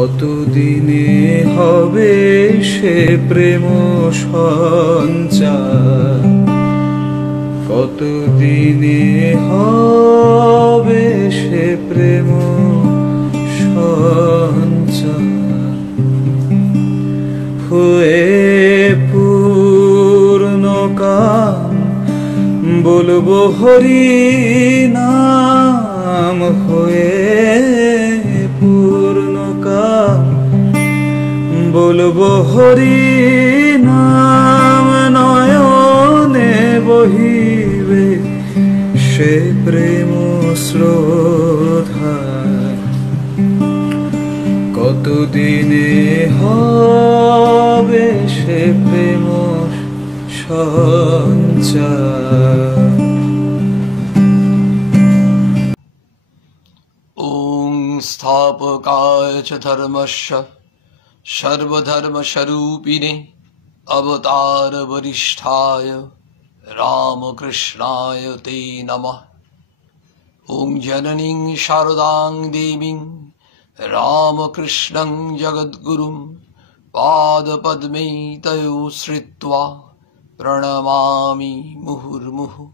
কতদিনে হবে সে প্রেম সঞ্চার, কতদিনে হবে সে প্রেম সঞ্চার। হয়ে পূর্ণকাম বলবো হরি নাম, হয়ে পূর্ণকাম বলবো হরি নাম। নয়নে বহিবে সে প্রেম শ্রদ্ধা, কতদিনে হবে সে প্রেম সঞ্চার। ওং স্থাপকায় চ ধর্মস্য সর্বধর্মস্বরূপিণে অবতার বরিষ্ঠায় রামকৃষ্ণায় তে নমঃ। ওং জননীং শারদাং দেবীং রামকৃষ্ণং জগদ্গুরুং পাদপদ্মে তয়ো শ্রিত্वा प्रणमामि मुहुर्मुहुः।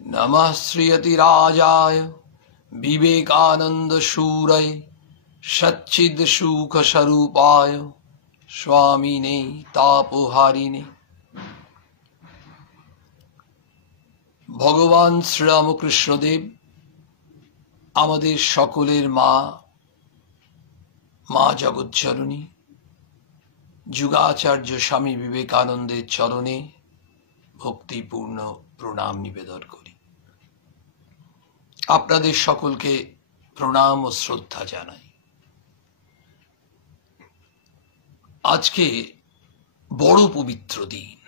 नमः श्रीयतिराजाय विवेकानन्दशूरये सच्चिद्सुखस्वरूपाय स्वामिने तापहारिणे। ভগবান শ্রীরামকৃষ্ণদেব আমাদের সকলের মা, মা জগজ্জননী যুগাচার্য স্বামী বিবেকানন্দের চরণে ভক্তিপূর্ণ প্রণাম নিবেদন করি। আপনাদের সকলকে প্রণাম ও শ্রদ্ধা জানাই। আজকে বড় পবিত্র দিন,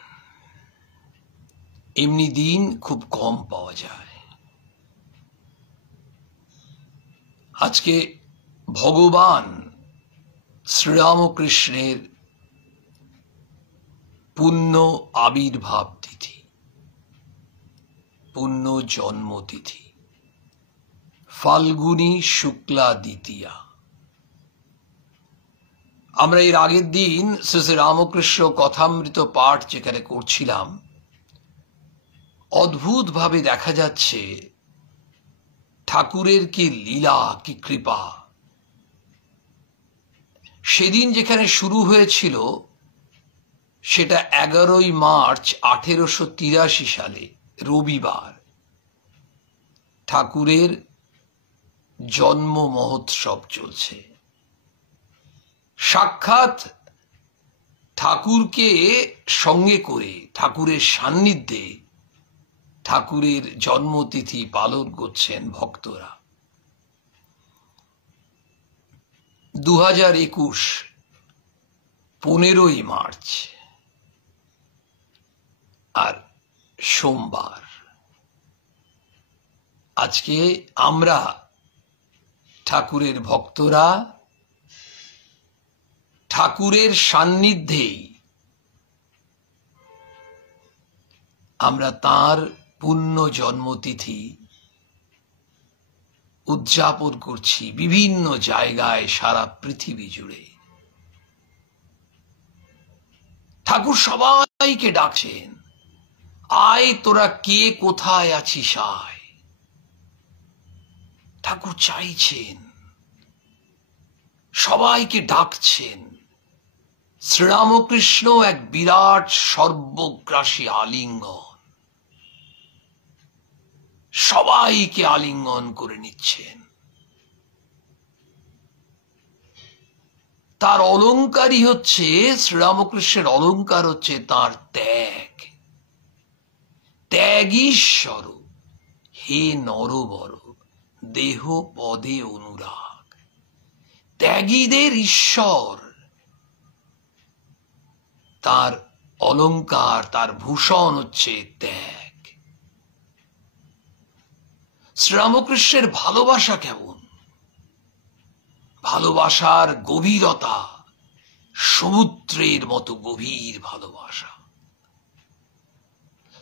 এমনি দিন খুব কম পাওয়া যায়। আজকে ভগবান শ্রীরামকৃষ্ণের পুণ্য আবির্ভাব তিথি, পুণ্য জন্মতিথি, ফাল্গুনী শুক্লা দ্বিতীয়া। আমরা এর আগের দিন শ্রী শ্রী রামকৃষ্ণ কথামৃত পাঠ যেখানে করছিলাম, অদ্ভুত ভাবে দেখা যাচ্ছে ঠাকুরের কি লীলা, কি কৃপা। সেদিন যেখানে শুরু হয়েছিল সেটা 11ই মার্চ 1883 সালে রবিবার, ঠাকুরের জন্ম মহোৎসব চলছে। সাক্ষাৎ ঠাকুরকে সঙ্গে করে, ঠাকুরের সান্নিধ্যে ঠাকুরের জন্মতিথি পালন করছেন ভক্তরা। 2021 15ই মার্চ আর সোমবার। আজকে আমরা ঠাকুরের ভক্তরা ঠাকুরের সান্নিধ্যেই আমরা তাঁর পুণ্য জন্মতিথি উদযাপন করছি বিভিন্ন জায়গায়, সারা পৃথিবী জুড়ে। ঠাকুর সবাইকে ডাকছেন, আয় তোরা কে কোথায় আছিস আয়। ঠাকুর চাইছেন, সবাইকে ডাকছেন। শ্রীরামকৃষ্ণ এক বিরাট সর্বগ্রাসী আলিঙ্গন, সবাইকে আলিঙ্গন করে নিচ্ছেন। তার অলঙ্কারই হচ্ছে, শ্রীরামকৃষ্ণের অলঙ্কার হচ্ছে তার ত্যাগ। ত্যাগীশ্বর হে নরবর দেহ পদে অনুরাগ। ত্যাগীদের ঈশ্বর, তার অলঙ্কার, তার ভূষণ হচ্ছে ত্যাগ। শ্রীরামকৃষ্ণের ভালোবাসা কেমন? ভালোবাসার গভীরতা সমুদ্রের মতো গভীর ভালোবাসা।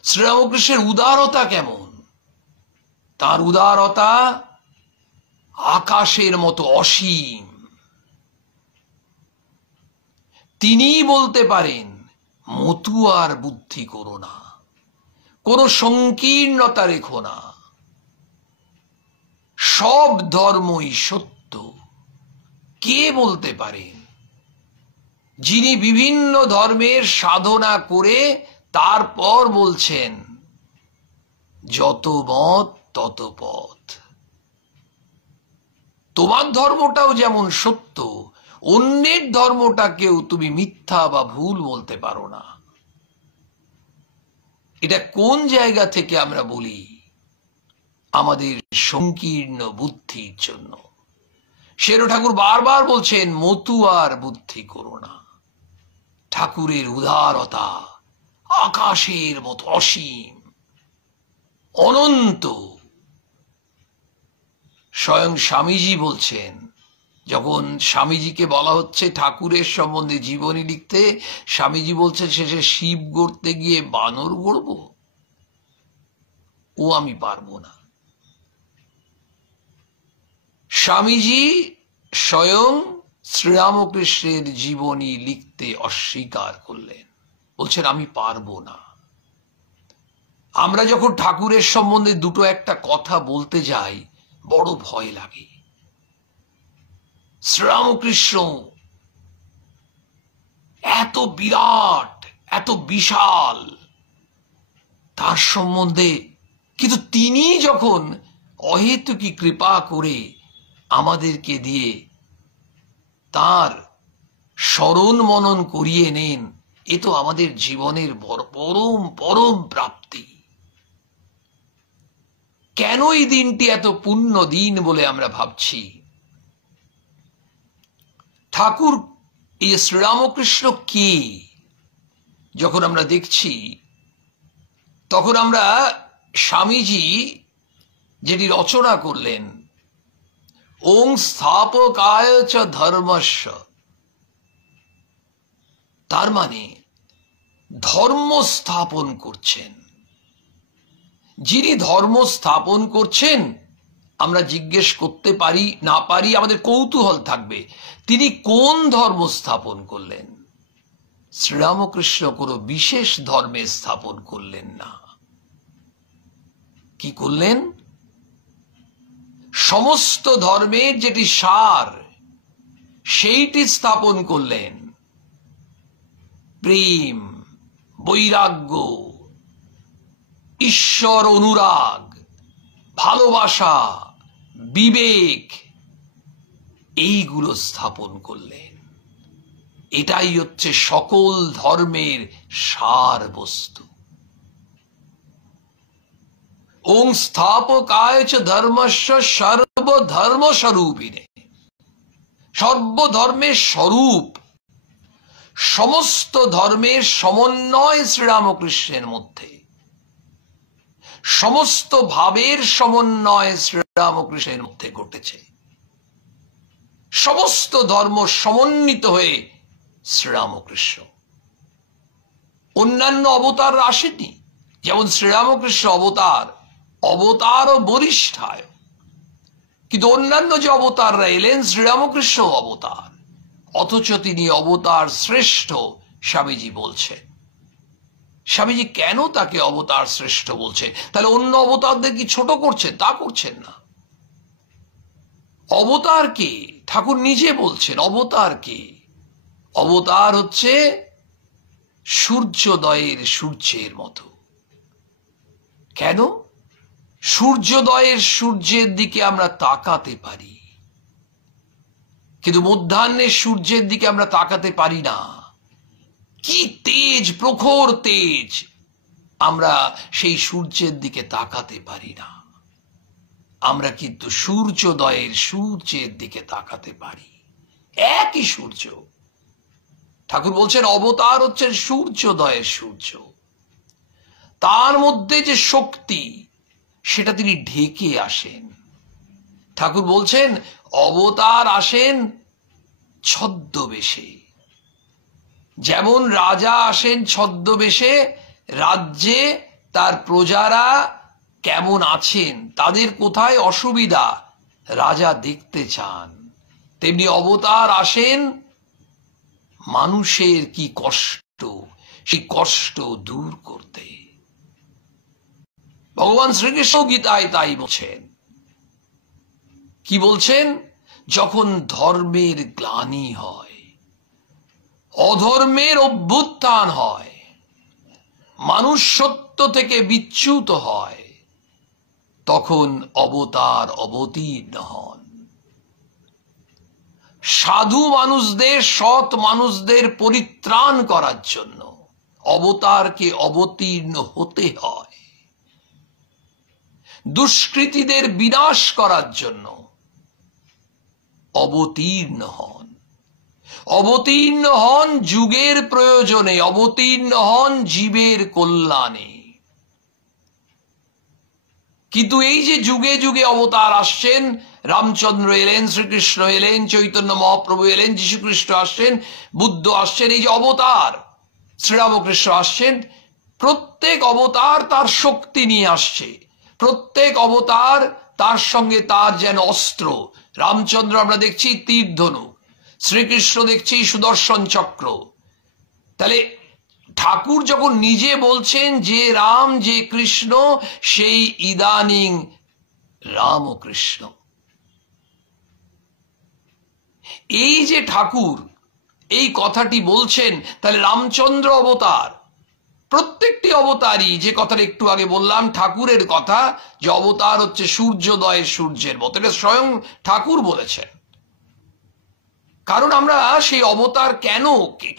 শ্রীরামকৃষ্ণের উদারতা কেমন? তার উদারতা আকাশের মতো অসীম, তিনিই বলতে পারেন মতুয়ার বুদ্ধি করো না, কোনো সংকীর্ণতা রেখো না, সব ধর্মই সত্য। কে বলতে পারেন? যিনি বিভিন্ন ধর্মের সাধনা করে তারপর বলছেন যত মত তত পথ। তোমার ধর্মটাও যেমন সত্য, অন্যের ধর্মটাকেও তুমি মিথ্যা বা ভুল বলতে পারো না। এটা কোন জায়গা থেকে আমরা বলি? আমাদের সংকীর্ণ বুদ্ধির জন্য। শের ঠাকুর বারবার বলছেন মতুয়ার বুদ্ধি করো না। ঠাকুরের উদারতা আকাশের মতো অসীম, অনন্ত। স্বয়ং স্বামীজি বলছেন, যখন স্বামীজিকে বলা হচ্ছে ঠাকুরের সম্বন্ধে জীবনী লিখতে, স্বামীজি বলছেন শেষে শিব গড়তে গিয়ে বানর গড়ব, ও আমি পারবো না। স্বামীজি স্বয়ং শ্রীরামকৃষ্ণের জীবনী লিখতে অস্বীকার করলেন, বলছেন আমি পারবো না। আমরা যখন ঠাকুরের সম্বন্ধে দুটো একটা কথা বলতে যাই বড় ভয় লাগে। শ্রীরামকৃষ্ণ এত বিরাট, এত বিশাল, তার সম্বন্ধে, কিন্তু তিনি যখন অহেতুকি কৃপা করে আমাদেরকে দিয়ে তার স্মরণ মনন করিয়ে নেন, এ তো আমাদের জীবনের পরম পরম প্রাপ্তি। কেন এই দিনটি এত পুণ্য দিন বলে আমরা ভাবছি? ঠাকুর এই শ্রীরামকৃষ্ণ কে যখন আমরা দেখছি, তখন আমরা স্বামীজি যেটি রচনা করলেন, ওং স্থাপকায় চ ধর্মস্য, তার মানে ধর্ম স্থাপন করছেন। যিনি ধর্ম স্থাপন করছেন, আমরা জিজ্ঞেস করতে পারি না পারি, আমাদের কৌতূহল থাকবে তিনি কোন ধর্ম স্থাপন করলেন। শ্রীরামকৃষ্ণ কোনো বিশেষ ধর্মে স্থাপন করলেন না। কি করলেন? সমস্ত ধর্মের যেটি সার সেইটি স্থাপন করলেন। প্রেম, বৈরাগ্য, ঈশ্বর অনুরাগ, ভালোবাসা, বিবেক, এইগুলো স্থাপন করলেন। এটাই হচ্ছে সকল ধর্মের সার বস্তু। ওং স্থাপকায় চ ধর্মস্য সর্বধর্ম স্বরূপিণে, সর্বধর্মের স্বরূপ, সমস্ত ধর্মের সমন্বয় শ্রীরামকৃষ্ণের মধ্যে, সমস্ত ভাবের সমন্বয় শ্রীরামকৃষ্ণের মধ্যে ঘটেছে। সমস্ত ধর্ম সমন্বিত হয়ে শ্রীরামকৃষ্ণ। অন্যান্য অবতার আসেনি, যেমন শ্রীরামকৃষ্ণ অবতার, অবতার ও বরিষ্ঠায়, কিন্তু অন্যান্য যে অবতাররা এলেন, শ্রীরামকৃষ্ণ অবতার, অথচ তিনি অবতার শ্রেষ্ঠ। স্বামীজি বলছেন, স্বামীজি কেন তাকে অবতার শ্রেষ্ঠ বলছেন? তাহলে অন্য অবতারদের কি ছোট করছেন? তা করছেন না। অবতার কে? ঠাকুর নিজে বলছেন অবতার কে? অবতার হচ্ছে সূর্যোদয়ের সূর্যের মতো। কেন? সূর্যোদয়ের সূর্যের দিকে আমরা তাকাতে পারি, কিন্তু মধ্যাহ্নের সূর্যের দিকে আমরা তাকাতে পারি না। কি তেজ, প্রখর তেজ, আমরা সেই সূর্যের দিকে তাকাতে পারি না। আমরা কিন্তু সূর্যোদয়ের সূর্যের দিকে তাকাতে পারি। একই সূর্য। ঠাকুর বলছেন অবতার হচ্ছেন সূর্যোদয়ের সূর্য। তার মধ্যে যে শক্তি, সেটা তিনি ঢেকে আসেন। ঠাকুর বলছেন অবতার আসেন ছদ্মবেশে। যেমন রাজা আসেন ছদ্মবেশে, রাজ্যে তার প্রজারা কেমন আছেন, তাদের কোথায় অসুবিধা রাজা দেখতে চান, তেমনি অবতার আসেন মানুষের কি কষ্ট, সেই কষ্ট দূর করতে। ভগবান শ্রীকৃষ্ণ গীতায় তাই বলছেন। কি বলছেন? যখন ধর্মের গ্লানি হয়, অধর্মের অভ্যুত্থান হয়, মানুষ সত্য থেকে বিচ্যুত হয়, তখন অবতার অবতীর্ণ হন। সাধু মানুষদের, সৎ মানুষদের পরিত্রাণ করার জন্য অবতারকে অবতীর্ণ হতে হয়। দুষ্কৃতীদের বিনাশ করার জন্য অবতীর্ণ হন। অবতীর্ণ হন যুগের প্রয়োজনে, অবতীর্ণ হন জীবের কল্যাণে। কিন্তু এই যে যুগে যুগে অবতার আসছেন, রামচন্দ্র এলেন, শ্রীকৃষ্ণ এলেন, চৈতন্য মহাপ্রভু এলেন, যীশুখ্রিস্ট আসছেন, বুদ্ধ আসছেন, এই যে অবতার, শ্রীরামকৃষ্ণ আসছেন, প্রত্যেক অবতার তার শক্তি নিয়ে আসছে। প্রত্যেক অবতার তার সঙ্গে তার যেন অস্ত্র। রামচন্দ্র আমরা দেখছি তীর ধনুক, শ্রীকৃষ্ণ দেখছি সুদর্শন চক্র। তাহলে ঠাকুর যখন নিজে বলছেন যে রাম, যে কৃষ্ণ, সেই ইদানিং রাম ও কৃষ্ণ। এই যে ঠাকুর এই কথাটি বলছেন, তাহলে রামচন্দ্র অবতার, প্রত্যেকটি অবতারই, যে কথাটা একটু আগে বললাম ঠাকুরের কথা, যে অবতার হচ্ছে সূর্যোদয়ের সূর্যের মতো, এটা স্বয়ং ঠাকুর বলেছেন। কারণ আমরা সেই অবতার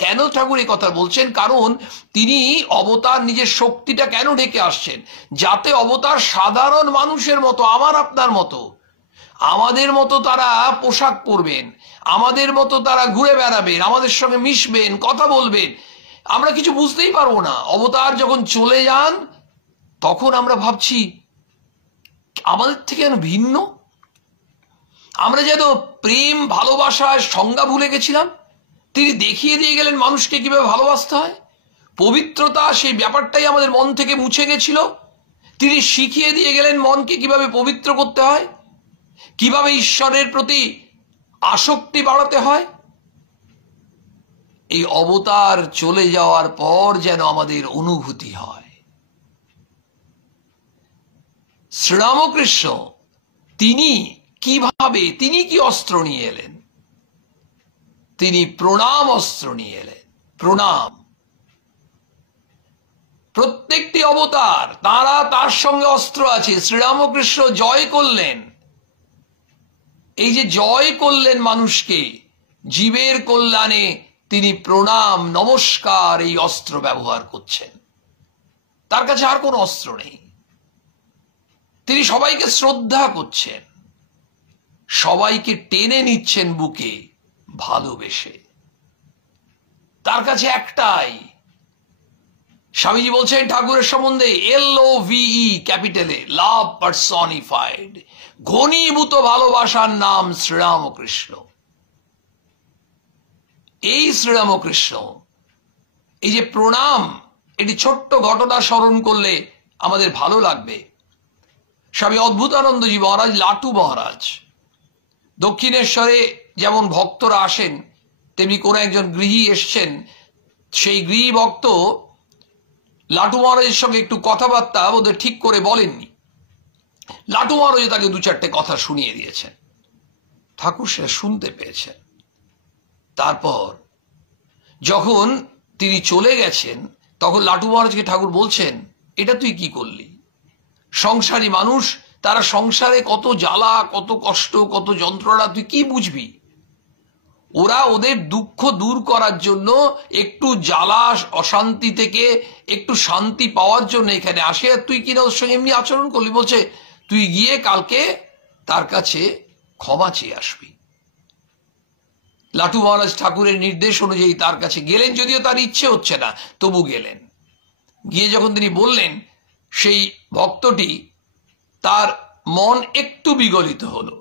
কেন ঠাকুর এই কথা বলছেন? কারণ তিনি অবতার নিজের শক্তিটা কেন ঢেকে আসছেন? যাতে অবতার সাধারণ মানুষের মতো, আমার আপনার মতো, আমাদের মতো তারা পোশাক পরবেন, আমাদের মতো তারা ঘুরে বেড়াবেন, আমাদের সঙ্গে মিশবেন, কথা বলবেন। আমরা কিছু বুঝতেই পারবো না। অবতার যখন চলে যান, তখন আমরা ভাবছি আমাদের থেকে যেন ভিন্ন। আমরা যেন প্রেম ভালোবাসার সংজ্ঞা ভুলে গেছিলাম। তিনি দেখিয়ে দিয়ে গেলেন মানুষকে কিভাবে ভালোবাসতে হয়। পবিত্রতা, সেই ব্যাপারটাই আমাদের মন থেকে মুছে গেছিল। তিনি শিখিয়ে দিয়ে গেলেন মনকে কিভাবে পবিত্র করতে হয়, কিভাবে ঈশ্বরের প্রতি আসক্তি বাড়াতে হয়। এই অবতার চলে যাওয়ার পর যেন আমাদের অনুভূতি হয়। শ্রীরামকৃষ্ণ তিনি কিভাবে, তিনি কি অস্ত্র নিয়ে এলেন? তিনি প্রণাম অস্ত্র নিয়ে এলেন। প্রণাম। প্রত্যেকটি অবতার তারা তার সঙ্গে অস্ত্র আছে। শ্রীরামকৃষ্ণ জয় করলেন। এই যে জয় করলেন মানুষকে, জীবের কল্যাণে তিনি প্রণাম, নমস্কার, এই অস্ত্র ব্যবহার করছেন। তার কাছে আর কোনো অস্ত্র নেই। তিনি সবাইকে শ্রদ্ধা করছেন, সবাইকে টেনে নিচ্ছেন বুকে ভালোবেসে। তার কাছে একটাই, স্বামীজি বলছেন ঠাকুরের সম্বন্ধে, LOVE ক্যাপিটালে, লাভ পার্সনিফাইড, ঘনীভূত ভালোবাসার নাম শ্রীরামকৃষ্ণ। এই শ্রীরামকৃষ্ণ, এই যে প্রণাম, এটি ছোট্ট ঘটনা স্মরণ করলে আমাদের ভালো লাগবে। স্বামী অদ্ভুতানন্দজি মহারাজ, লাটু মহারাজ, দক্ষিণেশ্বরে যেমন ভক্তরা আসেন, তেমনি কোন একজন গৃহী এসছেন। সেই গৃহী ভক্ত লাটু মহারাজের সঙ্গে একটু কথাবার্তা ওদের ঠিক করে বলেননি। লাটু মহারাজ তাকে দু চারটে কথা শুনিয়ে দিয়েছেন। ঠাকুর সেটা শুনতে পেয়েছেন। তারপর যখন তিনি চলে গেছেন, তখন লাটু মহারাজকে ঠাকুর বলছেন, এটা তুই কি করলি? সংসারী মানুষ, তারা সংসারে কত জ্বালা, কত কষ্ট, কত যন্ত্রণা, তুই কি বুঝবি? ওরা ওদের দুঃখ দূর করার জন্য, একটু জ্বালা অশান্তি থেকে একটু শান্তি পাওয়ার জন্য এখানে আসে, আর তুই কিনা ওর সঙ্গে এমনি আচরণ করলি। বলছে তুই গিয়ে কালকে তার কাছে ক্ষমা চেয়ে আসবি। লাটু মহারাজ ঠাকুরের নির্দেশ অনুযায়ী তার কাছে গেলেন, যদিও তার ইচ্ছে হচ্ছে না, তবু গেলেন। গিয়ে যখন তিনি বললেন, সেই ভক্তটি, তার মন একটু বিগলিত হলো,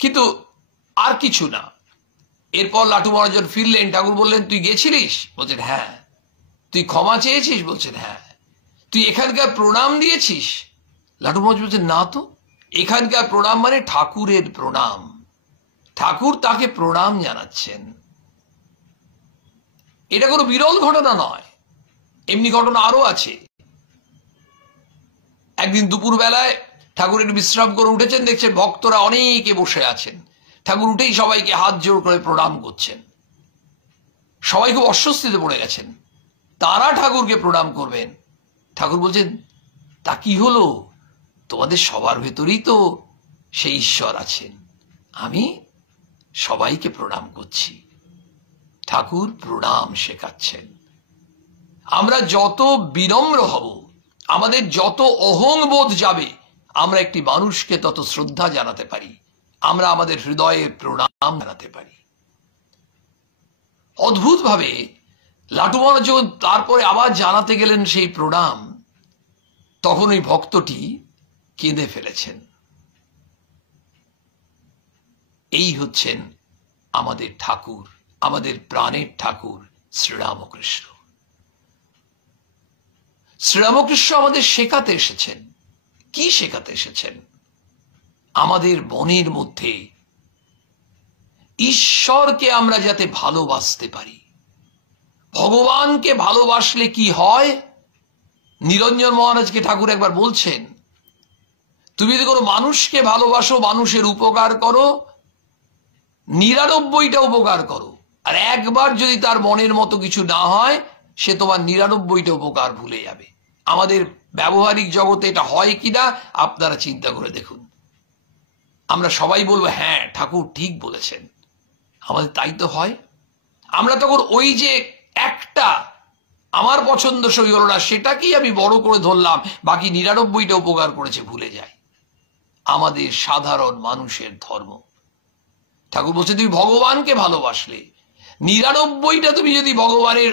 কিন্তু আর কিছু না। এরপর লাটু মহারাজ ফিরলেন, ঠাকুর বললেন, তুই গেছিলিস? বলছেন হ্যাঁ। তুই ক্ষমা চেয়েছিস? বলছেন হ্যাঁ। তুই এখানকার প্রণাম দিয়েছিস? লাটু মহারাজ বলছেন না তো। এখানকার প্রণাম মানে ঠাকুরের প্রণাম। ঠাকুর তাকে প্রণাম জানাচ্ছেন। এটা কোনো বিরল ঘটনা নয়, এমনি ঘটনা আরো আছে। একদিন দুপুর বেলায় ঠাকুর একটু বিশ্রাম করে উঠেছেন, দেখছেন ভক্তরা অনেকে বসে আছেন। ঠাকুর উঠেই সবাইকে হাত জোড় করে প্রণাম করছেন। সবাই খুব অস্বস্তিতে পড়ে গেছেন, তারা ঠাকুরকে প্রণাম করবেন। ঠাকুর বলছেন, তা কি হলো, তোমাদের সবার ভেতরেই তো সেই ঈশ্বর আছেন, আমি সবাইকে প্রণাম করছি। ঠাকুর প্রণাম শেখাচ্ছেন। আমরা যত বিনম্র হব, আমাদের যত অহংবোধ যাবে, আমরা একটি মানুষকে তত শ্রদ্ধা জানাতে পারি, আমরা আমাদের হৃদয়ে প্রণাম জানাতে পারি। অদ্ভুত ভাবে লাটু মহারাজ যখন তারপরে আবার জানাতে গেলেন সেই প্রণাম, তখন ওই ভক্তটি কেঁদে ফেলেছেন। এই হচ্ছেন আমাদের ঠাকুর, আমাদের প্রাণের ঠাকুর শ্রীরামকৃষ্ণ। শ্রীরামকৃষ্ণ আমাদের শেখাতে এসেছেন। কি শেখাতে এসেছেন? আমাদের মনের মধ্যে ঈশ্বরকে আমরা যাতে ভালোবাসতে পারি। ভগবানকে ভালোবাসলে কি হয়? নিরঞ্জন মহারাজকে ঠাকুর একবার বলছেন, তুমি যদি কোনো মানুষকে ভালোবাসো, মানুষের উপকার করো, 99টা উপকার করো, আর একবার যদি তার মনের মতো কিছু না হয়, সে তোমার 99টা উপকার ভুলে যাবে। আমাদের ব্যবহারিক জগতে এটা হয় কিনা আপনারা চিন্তা করে দেখুন। আমরা সবাই বলবো, হ্যাঁ ঠাকুর ঠিক বলেছেন, আমাদের তাই তো হয়। আমরা তখন ওই যে একটা আমার পছন্দসই হলো না, সেটাকেই আমি বড় করে ধরলাম, বাকি 99টা উপকার করেছে ভুলে যাই। আমাদের সাধারণ মানুষের ধর্ম। ঠাকুর বলছে, তুমি ভগবানকে ভালোবাসলে 99টা তুমি যদি ভগবানের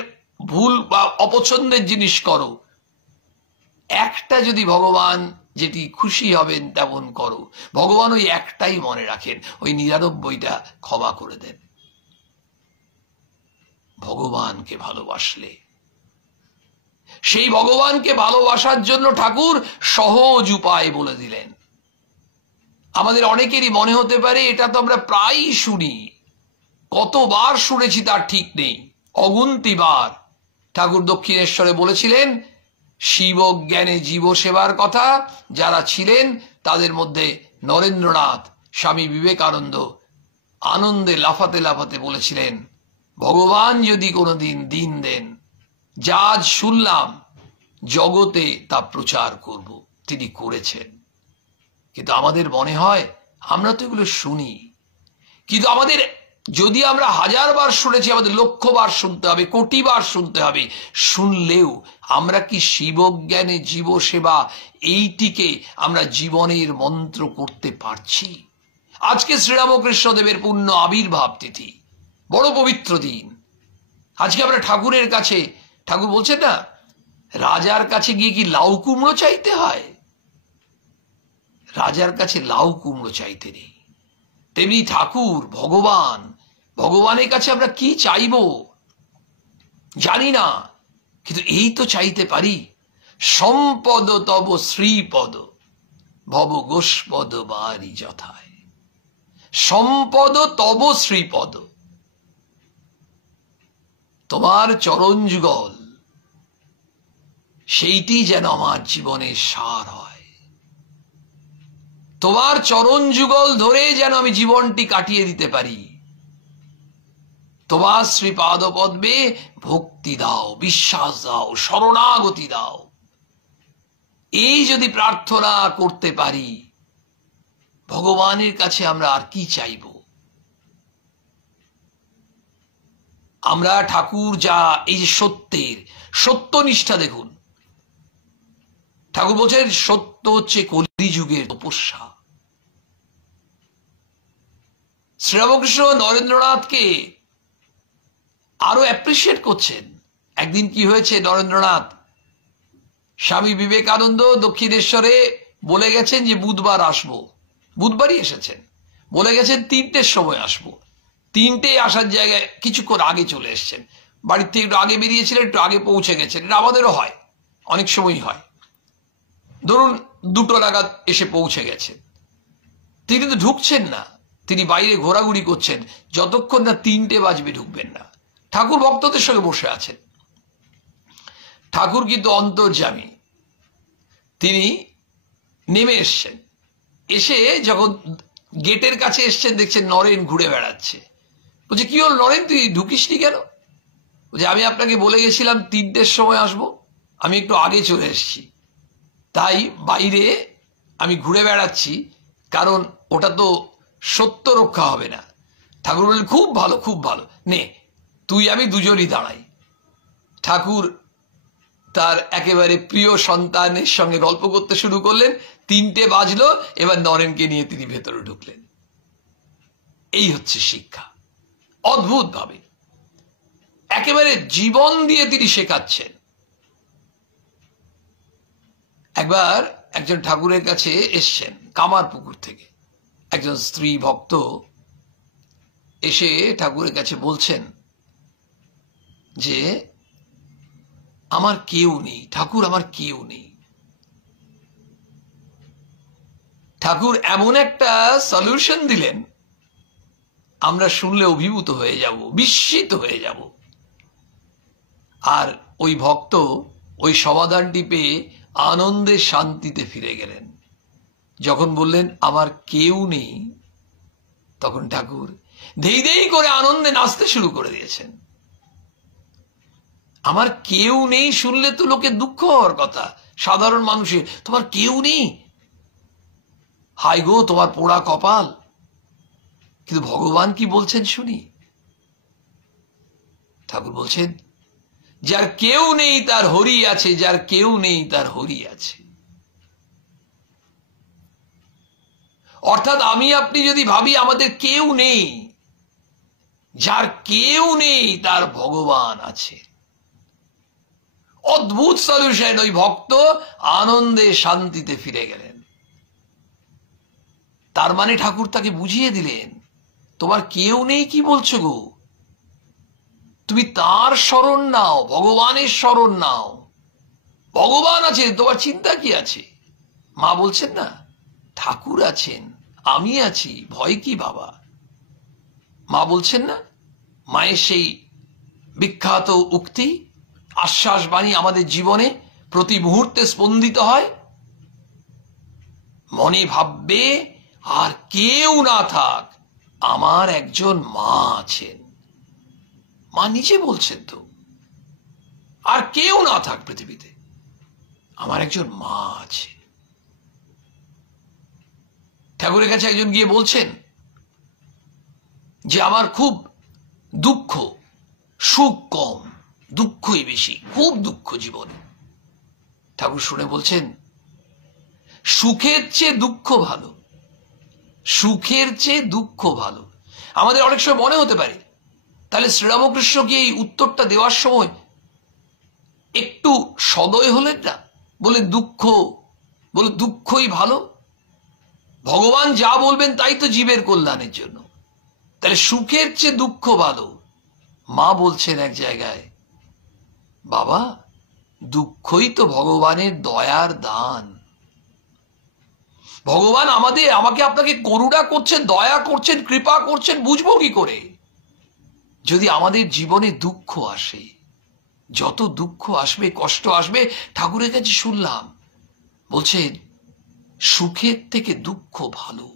ভুল বা অপছন্দের জিনিস করো, একটা যদি ভগবান যেটি খুশি হবেন তেমন করো, ভগবান ওই একটাই মনে রাখেন, ওই 99টা ক্ষমা করে দেন। ভগবানকে ভালোবাসলে, সেই ভগবানকে ভালোবাসার জন্য ঠাকুর সহজ উপায় বলে দিলেন। আমাদের অনেকেরই মনে হতে পারে এটা তো আমরা প্রায়ই শুনি, কতবার শুনেছি তার ঠিক নেই, অগুন্তিবার। ঠাকুর দক্ষিণেশ্বরে বলেছিলেন শিব জ্ঞানে জীব সেবার কথা। যারা ছিলেন তাদের মধ্যে নরেন্দ্রনাথ, স্বামী বিবেকানন্দ আনন্দে লাফাতে লাফাতে বলেছিলেন, ভগবান যদি কোনোদিন দিন দেন, যা আজ শুনলাম জগতে তা প্রচার করব। তিনি করেছেন। কিন্তু আমাদের মনে হয় আমরা তো এগুলো শুনি, কিন্তু আমাদের যদি আমরা 1000 বার শুনেছি, আমাদের 1,00,000 বার শুনতে হবে, কোটি বার শুনতে হবে। শুনলেও আমরা কি শিবজ্ঞানে জীব সেবা এইটিকে আমরা জীবনের মন্ত্র করতে পারছি? আজকে শ্রীরামকৃষ্ণ দেবের পূর্ণ আবির্ভাব তিথি, বড় পবিত্র দিন। আজকে আমরা ঠাকুরের কাছে, ঠাকুর বলছেন না, রাজার কাছে গিয়ে কি লাউ কুমড়ো চাইতে হয়? রাজার কাছে লাউ কুমড়ো চাইতে নেই। তেমনি ঠাকুর, ভগবান, ভগবানের কাছে আমরা কি চাইব জানি না, কিন্তু এই তো চাইতে পারি, সম্পদ তব শ্রীপদ ভব গোষ্পদ বারি যথায়। সম্পদ তব শ্রীপদ, তোমার চরণ যুগল, সেইটি যেন আমার জীবনের সার হয়। তোমার চরণ যুগল ধরে যেন আমি জীবনটি কাটিয়ে দিতে পারি। তোমার শ্রীপাদ পদ্মে ভক্তি দাও, বিশ্বাস দাও, শরণাগতি দাও। এই যদি প্রার্থনা করতে পারি, ভগবানের কাছে আমরা আর কি চাইব? আমরা ঠাকুর যা এই যে সত্যের সত্যনিষ্ঠা দেখুন, ঠাকুর বলছেন সত্য হচ্ছে কলিযুগের তপস্যা। শ্রীরামকৃষ্ণ নরেন্দ্রনাথকে আরো অ্যাপ্রিসিয়েট করছেন। একদিন কি হয়েছে, নরেন্দ্রনাথ স্বামী বিবেকানন্দ দক্ষিণেশ্বরে বলে গেছেন যে বুধবার আসবো, বুধবারই এসেছেন, বলে গেছেন 3টের সময় আসবো। 3টে আসার জায়গায় কিছুক্ষণ আগে চলে এসছেন। বাড়ির থেকে একটু আগে বেরিয়েছিলেন, একটু আগে পৌঁছে গেছেন। এটা আমাদেরও হয়, অনেক সময়ই হয়। ধরুন 2টো নাগাদ এসে পৌঁছে গেছেন, তিনি কিন্তু ঢুকছেন না, তিনি বাইরে ঘোরাঘুরি করছেন, যতক্ষণ না 3টে বাজবে ঢুকবেন না। ঠাকুর ভক্তদের সঙ্গে বসে আছেন। ঠাকুর কিন্তু অন্তর্যামী, তিনি নেমে এসছেন। এসে যখন গেটের কাছে এসছেন, দেখছেন নরেন ঘুরে বেড়াচ্ছে। বলছে, কি হল নরেন, তুই ঢুকিসনি কেন? বলছে, আমি আপনাকে বলে গেছিলাম 3টের সময় আসবো, আমি একটু আগে চলে এসেছি, তাই বাইরে আমি ঘুরে বেড়াচ্ছি, কারণ ওটা তো সত্য রক্ষা হবে না। ঠাকুর বললেন, খুব ভালো, খুব ভালো, নে তুই আমি দুজনই দাঁড়াই। ঠাকুর তার একেবারে প্রিয় সন্তানের সঙ্গে গল্প করতে শুরু করলেন। 3টে বাজলো, এবার নরেনকে নিয়ে তিনি ভেতরে ঢুকলেন। এই হচ্ছে শিক্ষা। অদ্ভুত ভাবে একেবারে জীবন দিয়ে তিনি শেখাচ্ছেন। একবার একজন ঠাকুরের কাছে এসছেন কামারপুকুর থেকে, একজন স্ত্রী ভক্ত এসে ঠাকুরের কাছে বলছেন যে আমার কেউ নেই ঠাকুর, আমার কেউ নেই। ঠাকুর এমন একটা সলিউশন দিলেন, আমরা শুনলে অভিভূত হয়ে যাব, বিস্মিত হয়ে যাব। আর ওই ভক্ত ওই সমাধানটি পেয়ে আনন্দে শান্তিতে ফিরে গেলেন। যখন বললেন আমার কেউ নেই, তখন ঠাকুর ধেই ধেই করে আনন্দে নাচতে শুরু করে দিয়েছেন। আমার কেউ নেই শুনলে তো লোকে দুঃখ হওয়ার কথা, সাধারণ মানুষের। তোমার কেউ নেই, হাই গো তোমার পোড়া কপাল। কিন্তু ভগবান কি বলছেন শুনি। ঠাকুর বলছেন, যার কেউ নেই তার হরি আছে, যার কেউ নেই তার হরি আছে। অর্থাৎ আমি আপনি যদি ভাবি আমাদের কেউ নেই, যার কেউ নেই তার ভগবান আছে। অদ্ভুত সলিউশন। ওই ভক্ত আনন্দে শান্তিতে ফিরে গেলেন। তার মানে ঠাকুর তাকে বুঝিয়ে দিলেন, তোমার কেউ নেই কি বলছো গো, তুমি তার শরণ নাও, ভগবানের শরণ নাও। ভগবান আছেন, তোমার চিন্তা কি আছে? মা বলছেন না, ঠাকুর আছেন, আমি আছি, ভয় কি বাবা। মা বলছেন না, মায়ের সেই বিখ্যাত উক্তি, আশ্বাস বাণী আমাদের জীবনে প্রতি মুহূর্তে স্পন্দিত হয়। মনে ভাববে আর কেউ না থাক, আমার একজন মা আছেন। মা নিজে বলছেন তো, আর কেউ না থাক পৃথিবীতে, আমার একজন মা আছে। ঠাকুরের কাছে একজন গিয়ে বলছেন যে আমার খুব দুঃখ, সুখ কম, দুঃখই বেশি, খুব দুঃখ জীবনে। ঠাকুর শুনে বলছেন, সুখের চেয়ে দুঃখ ভালো, সুখের চেয়ে দুঃখ ভালো। আমাদের অনেক সময় মনে হতে পারে, তাহলে শ্রীরামকৃষ্ণকে এই উত্তরটা দেওয়ার সময় একটু সদয় হলেন না, বলে দুঃখই ভালো। ভগবান যা বলবেন তাই তো জীবের কল্যাণের জন্য, তাহলে সুখের চেয়ে দুঃখ ভালো। মা বলছেন এক জায়গায়, বাবা দুঃখই তো ভগবানের দয়ার দান। ভগবান আমাকে আপনাকে করুণা করছেন, দয়া করছেন, কৃপা করছেন, বুঝবো কি করে যদি আমাদের জীবনে দুঃখ আসে। যত দুঃখ আসবে, কষ্ট আসবে, ঠাকুরের কাছে শুনলাম বলছেন সুখের থেকে দুঃখ ভালো।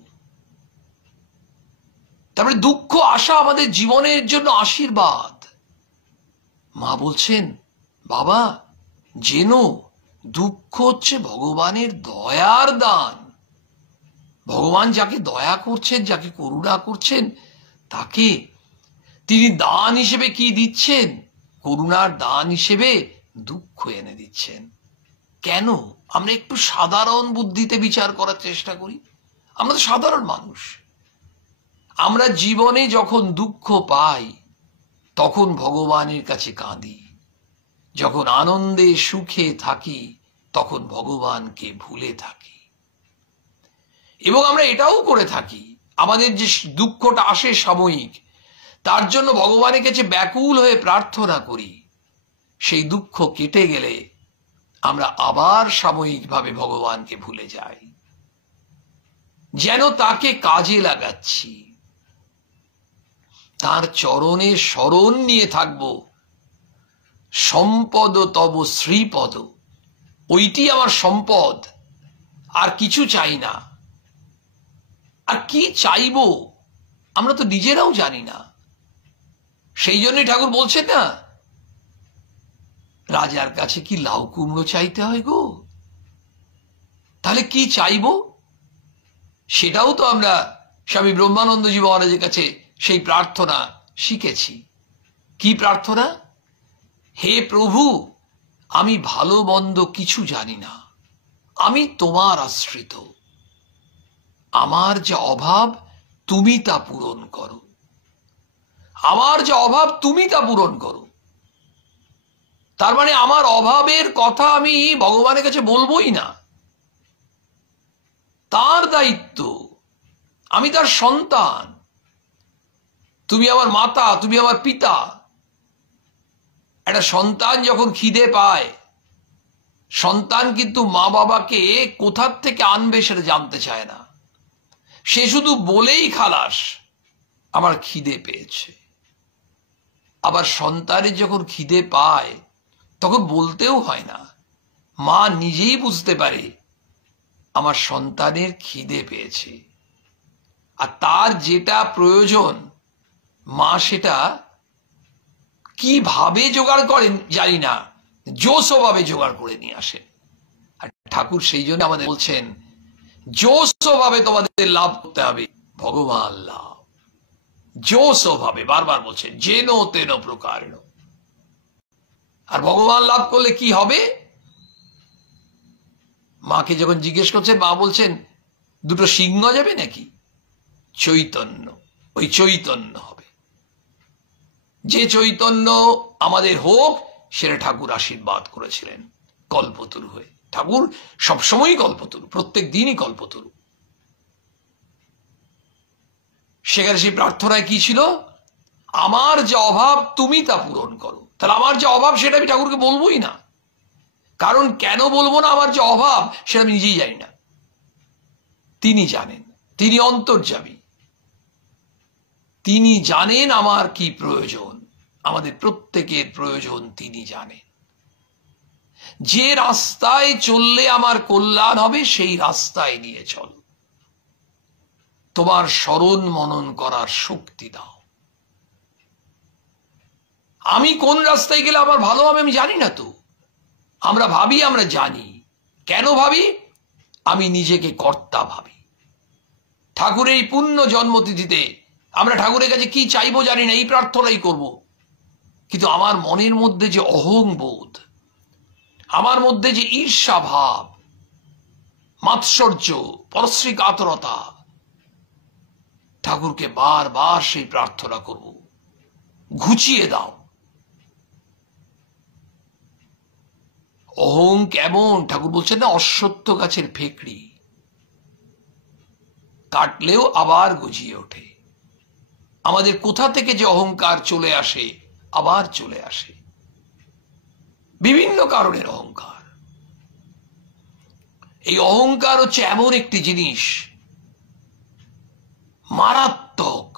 তারপরে দুঃখ আসা আমাদের জীবনের জন্য আশীর্বাদ। মা বলছেন, বাবা যেন দুঃখ হচ্ছে ভগবানের দয়ার দান। ভগবান যাকে দয়া করছেন, যাকে করুণা করছেন, তাকে তিনি দান হিসেবে কি দিচ্ছেন? করুণার দান হিসেবে দুঃখ এনে দিচ্ছেন। কেন? আমরা একটু সাধারণ বুদ্ধিতে বিচার করার চেষ্টা করি। আমরা তো সাধারণ মানুষ। আমরা জীবনে যখন দুঃখ পাই তখন ভগবানের কাছে কাঁদি, যখন আনন্দে সুখে থাকি তখন ভগবানকে ভুলে থাকি। এবং আমরা এটাও করে থাকি, আমাদের যে দুঃখটা আসে সাময়িক, তার জন্য ভগবানের কাছে ব্যাকুল হয়ে প্রার্থনা করি। সেই দুঃখ কেটে গেলে আমরা আবার সাময়িকভাবে ভগবানকে ভুলে যাই, যেন তাকে কাজে লাগাচ্ছি। তার চরণে শরণ নিয়ে থাকব। সম্পদ তব শ্রীপদ, ওইটি আমার সম্পদ, আর কিছু চাই না। আর কি চাইব আমরা তো নিজেরাও জানি না। সেই জন্যই ঠাকুর বলছেন না, রাজার কাছে কি লাউ কুমড়ো চাইতে হয় গো? তাহলে কি চাইব? সেটাও তো আমরা স্বামী ব্রহ্মানন্দজি মহারাজের কাছে সেই প্রার্থনা শিখেছি। কি প্রার্থনা? হে প্রভু, আমি ভালো মন্দ কিছু জানি না, আমি তোমার আশ্রিত, আমার যে অভাব তুমি তা পূরণ করো, আমার যে অভাব তুমি তা পূরণ করো। তার মানে আমার অভাবের কথা আমি ভগবানের কাছে বলবোই না, তার দায়িত্ব, আমি তার সন্তান, তুমি আমার মাতা, তুমি আমার পিতা। একটা সন্তান যখন খিদে পায়, সন্তান কিন্তু মা বাবাকে কোথার থেকে আনবে সেটা জানতে চায় না, সে শুধু বলেই খালাস আমার খিদে পেয়েছে। আবার সন্তানের যখন খিদে পায় তখন বলতেও হয় না, মা নিজেই বুঝতে পারে আমার সন্তানের খিদে পেয়েছে, আর তার যেটা প্রয়োজন মা সেটা কিভাবে জোগাড় করেন জানি না, জোসভাবে জোগাড় করে নিয়ে আসেন। আর ঠাকুর সেই জন্য আমাদের বলছেন, জোসভাবে তোমাদের লাভ করতে হবে ভগবান লাভ, জোসভাবে, বারবার বলছেন, যেন তেন প্রকারেণ। আর ভগবান লাভ করলে কি হবে? মাকে যখন জিজ্ঞেস করছেন, মা বলছেন, দুটো সিংহ যাবে নাকি? চৈতন্য, ওই চৈতন্য হবে। যে চৈতন্য আমাদের হোক সেটা ঠাকুর আশীর্বাদ করেছিলেন কল্পতরু হয়ে। ঠাকুর সবসময়ই কল্পতরু, প্রত্যেক দিনই কল্পতরু। সেখানে সেই প্রার্থনায় কি ছিল? আমার যে অভাব তুমি তা পূরণ করো। তাহলে আমার যে অভাব সেটা আমি ঠাকুরকে বলবোই না। কারণ কেন বলবো না? আমার যে অভাব সেটা আমি নিজেই জানি না, তিনি জানেন, তিনি অন্তর্যামী, তিনি জানেন আমার কি প্রয়োজন, আমাদের প্রত্যেকের প্রয়োজন তিনি জানেন। যে রাস্তায় চললে আমার কল্যাণ হবে সেই রাস্তায় নিয়ে চলো, তোমার স্মরণ মনন করার শক্তি দাও। আমি কোন রাস্তায় গেলে আমার ভালো হবে আমি জানি না তো। আমরা ভাবি আমরা জানি। কেন ভাবি? আমি নিজেকে কর্তা ভাবি। ঠাকুরের এই পুণ্য জন্মতিথিতে আমরা ঠাকুরের কাছে কি চাইবো জানি না, এই প্রার্থনাই করব। কিন্তু আমার মনের মধ্যে যে অহংবোধ, আমার মধ্যে যে ঈর্ষা ভাব, মাৎসর্য, পরশ্রী কাতরতা, ঠাকুরকে বারবার সেই প্রার্থনা করব, ঘুচিয়ে দাও। অহং কেমন? ঠাকুর বলছেন না, অশ্বত্থ গাছের ফেকড়ি, কাটলেও আবার গজিয়ে ওঠে। আমাদের কোথা থেকে যে অহংকার চলে আসে, আবার চলে আসে, বিভিন্ন কারণের অহংকার। এই অহংকার হচ্ছে এমন একটি জিনিস, মারাত্মক।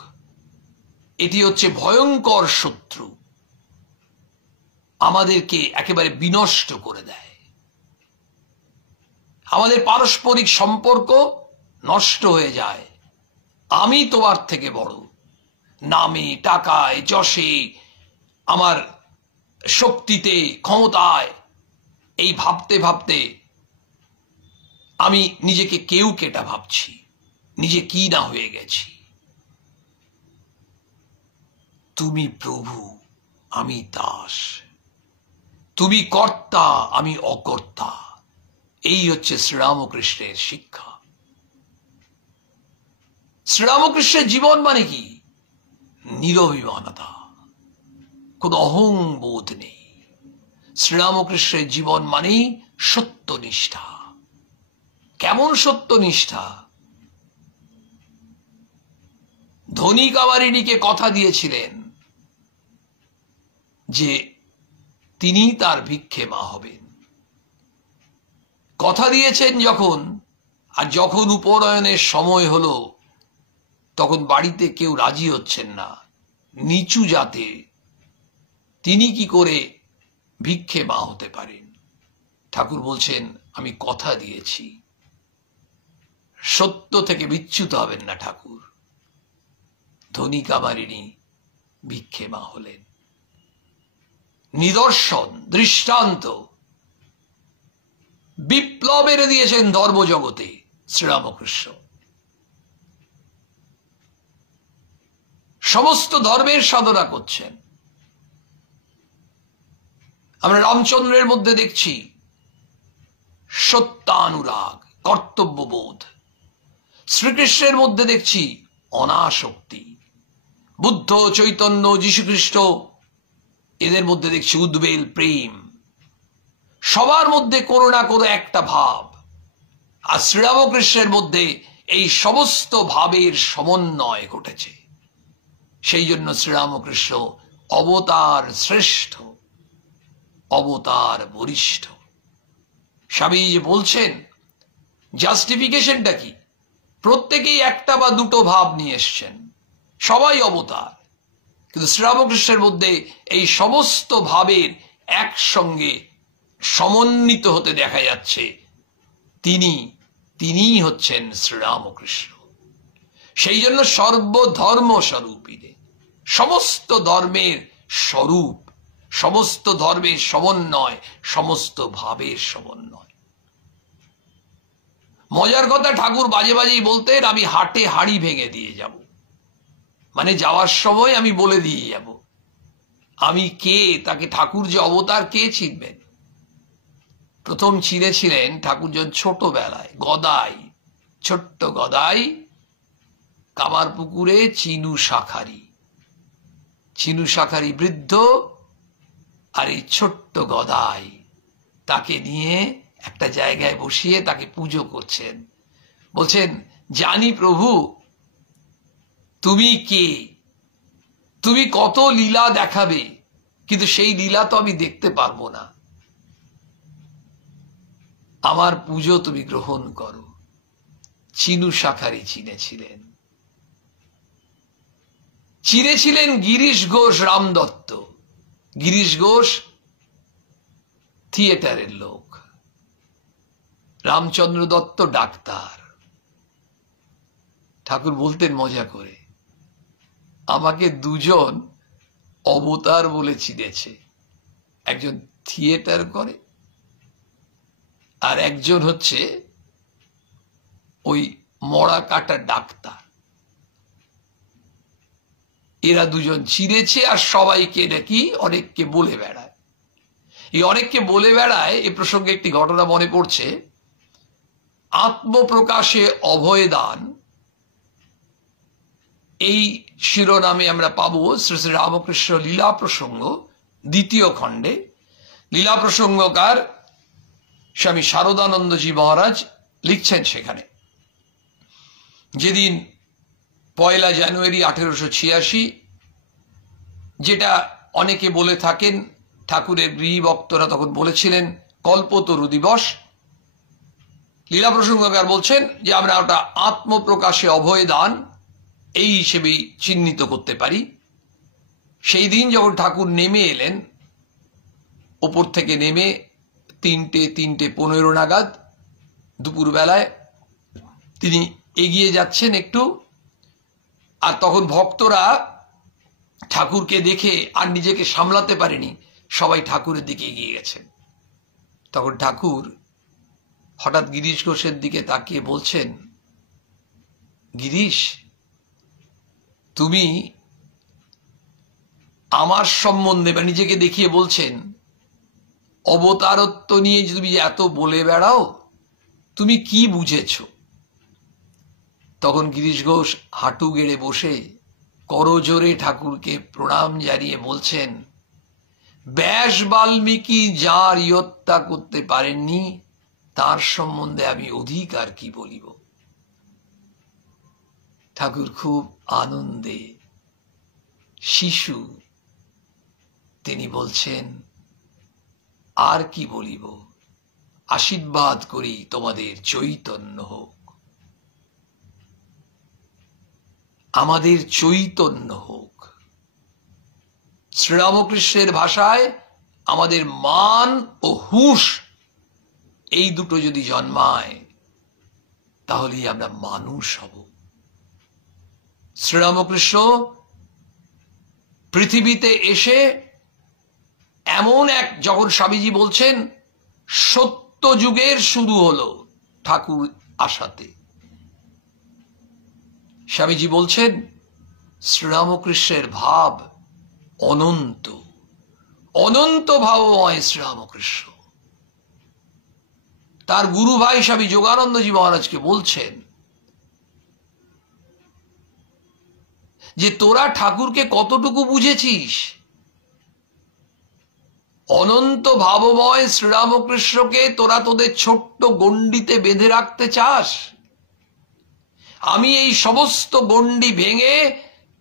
এটি হচ্ছে ভয়ঙ্কর শত্রু, আমাদেরকে একেবারে বিনষ্ট করে দেয়। আমাদের পারস্পরিক সম্পর্ক নষ্ট হয়ে যায়। আমি তোমার থেকে বড়, নামে, টাকায়, যশে, আমার শক্তিতে, ক্ষমতায়, এই ভাবতে ভাবতে আমি নিজেকে কেউ কেটা ভাবছি, নিজে কি না হয়ে গেছি। তুমি প্রভু, আমি দাস, তুমি কর্তা, আমি অকর্তা। এই হচ্ছে শ্রীরামকৃষ্ণের শিক্ষা। শ্রীরামকৃষ্ণের জীবন মানে কি? নিরভিমানতা, কোন অহংবোধ নেই। শ্রীরামকৃষ্ণের জীবন মানেই সত্যনিষ্ঠা। কেমন সত্যনিষ্ঠা? ধনী কামারিনীকে কথা দিয়েছিলেন যে তিনি তার ভিক্ষে মা হবেন। কথা দিয়েছেন যখন, আর যখন উপনয়নের সময় হলো তখন বাড়িতে কেউ রাজি হচ্ছেন না, নিচু জাতে, তিনি কি করে ভিক্ষে মা হতে পারেন? ঠাকুর বলছেন, আমি কথা দিয়েছি, সত্য থেকে বিচ্যুত হবেন না ঠাকুর। ধনী কামারিনী ভিক্ষে মা হলেন। নিদর্শন, দৃষ্টান্ত, বিপ্লব এনে দিয়েছেন ধর্মজগতে শ্রীরামকৃষ্ণ। সমস্ত ধর্মের সাধনা করছেন। আমরা রামচন্দ্রের মধ্যে দেখছি সত্যানুরাগ, কর্তব্যবোধ। শ্রীকৃষ্ণের মধ্যে দেখছি অনাসক্তি। বুদ্ধ, চৈতন্য, যীশুখ্রিস্ট, এদের মধ্যে দেখছি উদ্বেল প্রেম। সবার মধ্যে কোনো না কোনো একটা ভাব। আর শ্রীরামকৃষ্ণের মধ্যে এই সমস্ত ভাবের সমন্বয় ঘটেছে। সেই জন্য শ্রীরামকৃষ্ণ অবতার শ্রেষ্ঠ, অবতার বরিষ্ঠ। স্বামীজি বলছেন, জাস্টিফিকেশনটা কি? প্রত্যেকেই একটা বা দুটো ভাব নিয়ে এসছেন, সবাই অবতার, কিন্তু শ্রীরামকৃষ্ণের মধ্যে এই সমস্ত ভাবের একসঙ্গে সমন্বিত হতে দেখা যাচ্ছে। তিনিই হচ্ছেন শ্রীরামকৃষ্ণ। সেই জন্য সর্বধর্ম স্বরূপিণে, সমস্ত ধর্মের স্বরূপ, সমস্ত ধর্মের সমন্বয়, সমস্ত ভাবের সমন্বয়। মজার কথা, ঠাকুর বাজে বাজেই বলতেন, আমি হাটে হাড়ি ভেঙে দিয়ে যাব, মানে যাওয়ার সময় আমি বলে দিয়ে যাব আমি কে। তাকে ঠাকুর যে অবতার, কে চিনবেন? প্রথম চিনেছিলেন ঠাকুর যখন ছোটবেলায়, গদাই, ছোট্ট গদাই, কামারপুকুরে চিনু শাখারি বৃদ্ধ, আর এই ছোট্ট গদাই, তাকে নিয়ে একটা জায়গায় বসিয়ে তাকে পুজো করছেন। বলছেন, জানি প্রভু তুমি কে, তুমি কত লীলা দেখাবে, কিন্তু সেই লীলা তো আমি দেখতে পারবো না, আমার পুজো তুমি গ্রহণ করো। চিনু শাখারি চিনেছিলেন গিরিশ ঘোষ, রামদত্ত। গিরিশ ঘোষ থিয়েটারের লোক, রামচন্দ্র দত্ত ডাক্তার। ঠাকুর বলতেন মজা করে, আমাকে দুজন অবতার বলে চিনেছে, একজন থিয়েটার করে আর একজন হচ্ছে ওই মরা কাটা ডাক্তার। এরা দুজন চিনেছে আর সবাইকে নাকি অনেককে বলে বেড়ায়। এই অনেককে বলে বেড়ায় এ প্রসঙ্গে একটি ঘটনা মনে পড়ছে। আত্মপ্রকাশে অভয়দান, এই শিরোনামে আমরা পাবো শ্রী শ্রী রামকৃষ্ণ লীলা প্রসঙ্গ দ্বিতীয় খণ্ডে। লীলা প্রসঙ্গকার স্বামী শারদানন্দজি মহারাজ লিখছেন সেখানে, যেদিন 1 জানুয়ারি 1886, যেটা অনেকে বলে থাকেন, ঠাকুরের গৃহী ভক্তরা তখন বলেছিলেন কল্পতরু দিবস। লীলা প্রসঙ্গকার বলছেন যে আমরা ওটা আত্মপ্রকাশে অভয়দান এই হিসেবেই চিহ্নিত করতে পারি। সেই দিন যখন ঠাকুর নেমে এলেন, ওপর থেকে নেমে 3:15 নাগাদ দুপুরবেলায় তিনি এগিয়ে যাচ্ছেন একটু, আর তখন ভক্তরা ঠাকুরকে দেখে আর নিজেকে সামলাতে পারেনি, সবাই ঠাকুরের দিকে এগিয়ে গেছেন। তখন ঠাকুর হঠাৎ গিরিশ ঘোষের দিকে তাকিয়ে বলছেন, গিরিশ, তুমি আমার সম্বন্ধে, বা নিজেকে দেখিয়ে বলছেন, অবতারত্ব নিয়ে তুমি এত বলে বেড়াও, তুমি কি বুঝেছ? তখন গিরিশ ঘোষ হাঁটু গেড়ে বসে করজোরে ঠাকুরকে প্রণাম জানিয়ে বলছেন, ব্যাস বাল্মীকি যার ইয়ত্তা করতে পারেননি, তার সম্বন্ধে আমি অধিক আর কি বলিব। ঠাকুর খুব আনন্দে, শিশু, তিনি বলছেন, আর কি বলিব, আশীর্বাদ করি তোমাদের চৈতন্য হোক, আমাদের চৈতন্য হোক। শ্রীরামকৃষ্ণের ভাষায় আমাদের মান ও হুঁশ এই দুটো যদি জন্মায় তাহলেই আমরা মানুষ হব। শ্রীরামকৃষ্ণ পৃথিবীতে এসে এমন এক, যখন স্বামীজি বলছেন সত্য যুগের শুরু হলো ঠাকুর আসাতে, স্বামীজি বলছেন শ্রীরামকৃষ্ণের ভাব অনন্ত, অনন্ত ভাবময় শ্রীরামকৃষ্ণ। তার গুরু ভাই স্বামী যোগানন্দজি মহারাজকে বলছেন যে তোরা ঠাকুরকে কতটুকু বুঝেছিস? অনন্ত ভাবময় শ্রীরামকৃষ্ণকে তোরা তোদের ছোট্ট গণ্ডিতে বেঁধে রাখতে চাস? আমি এই সমস্ত গণ্ডি ভেঙে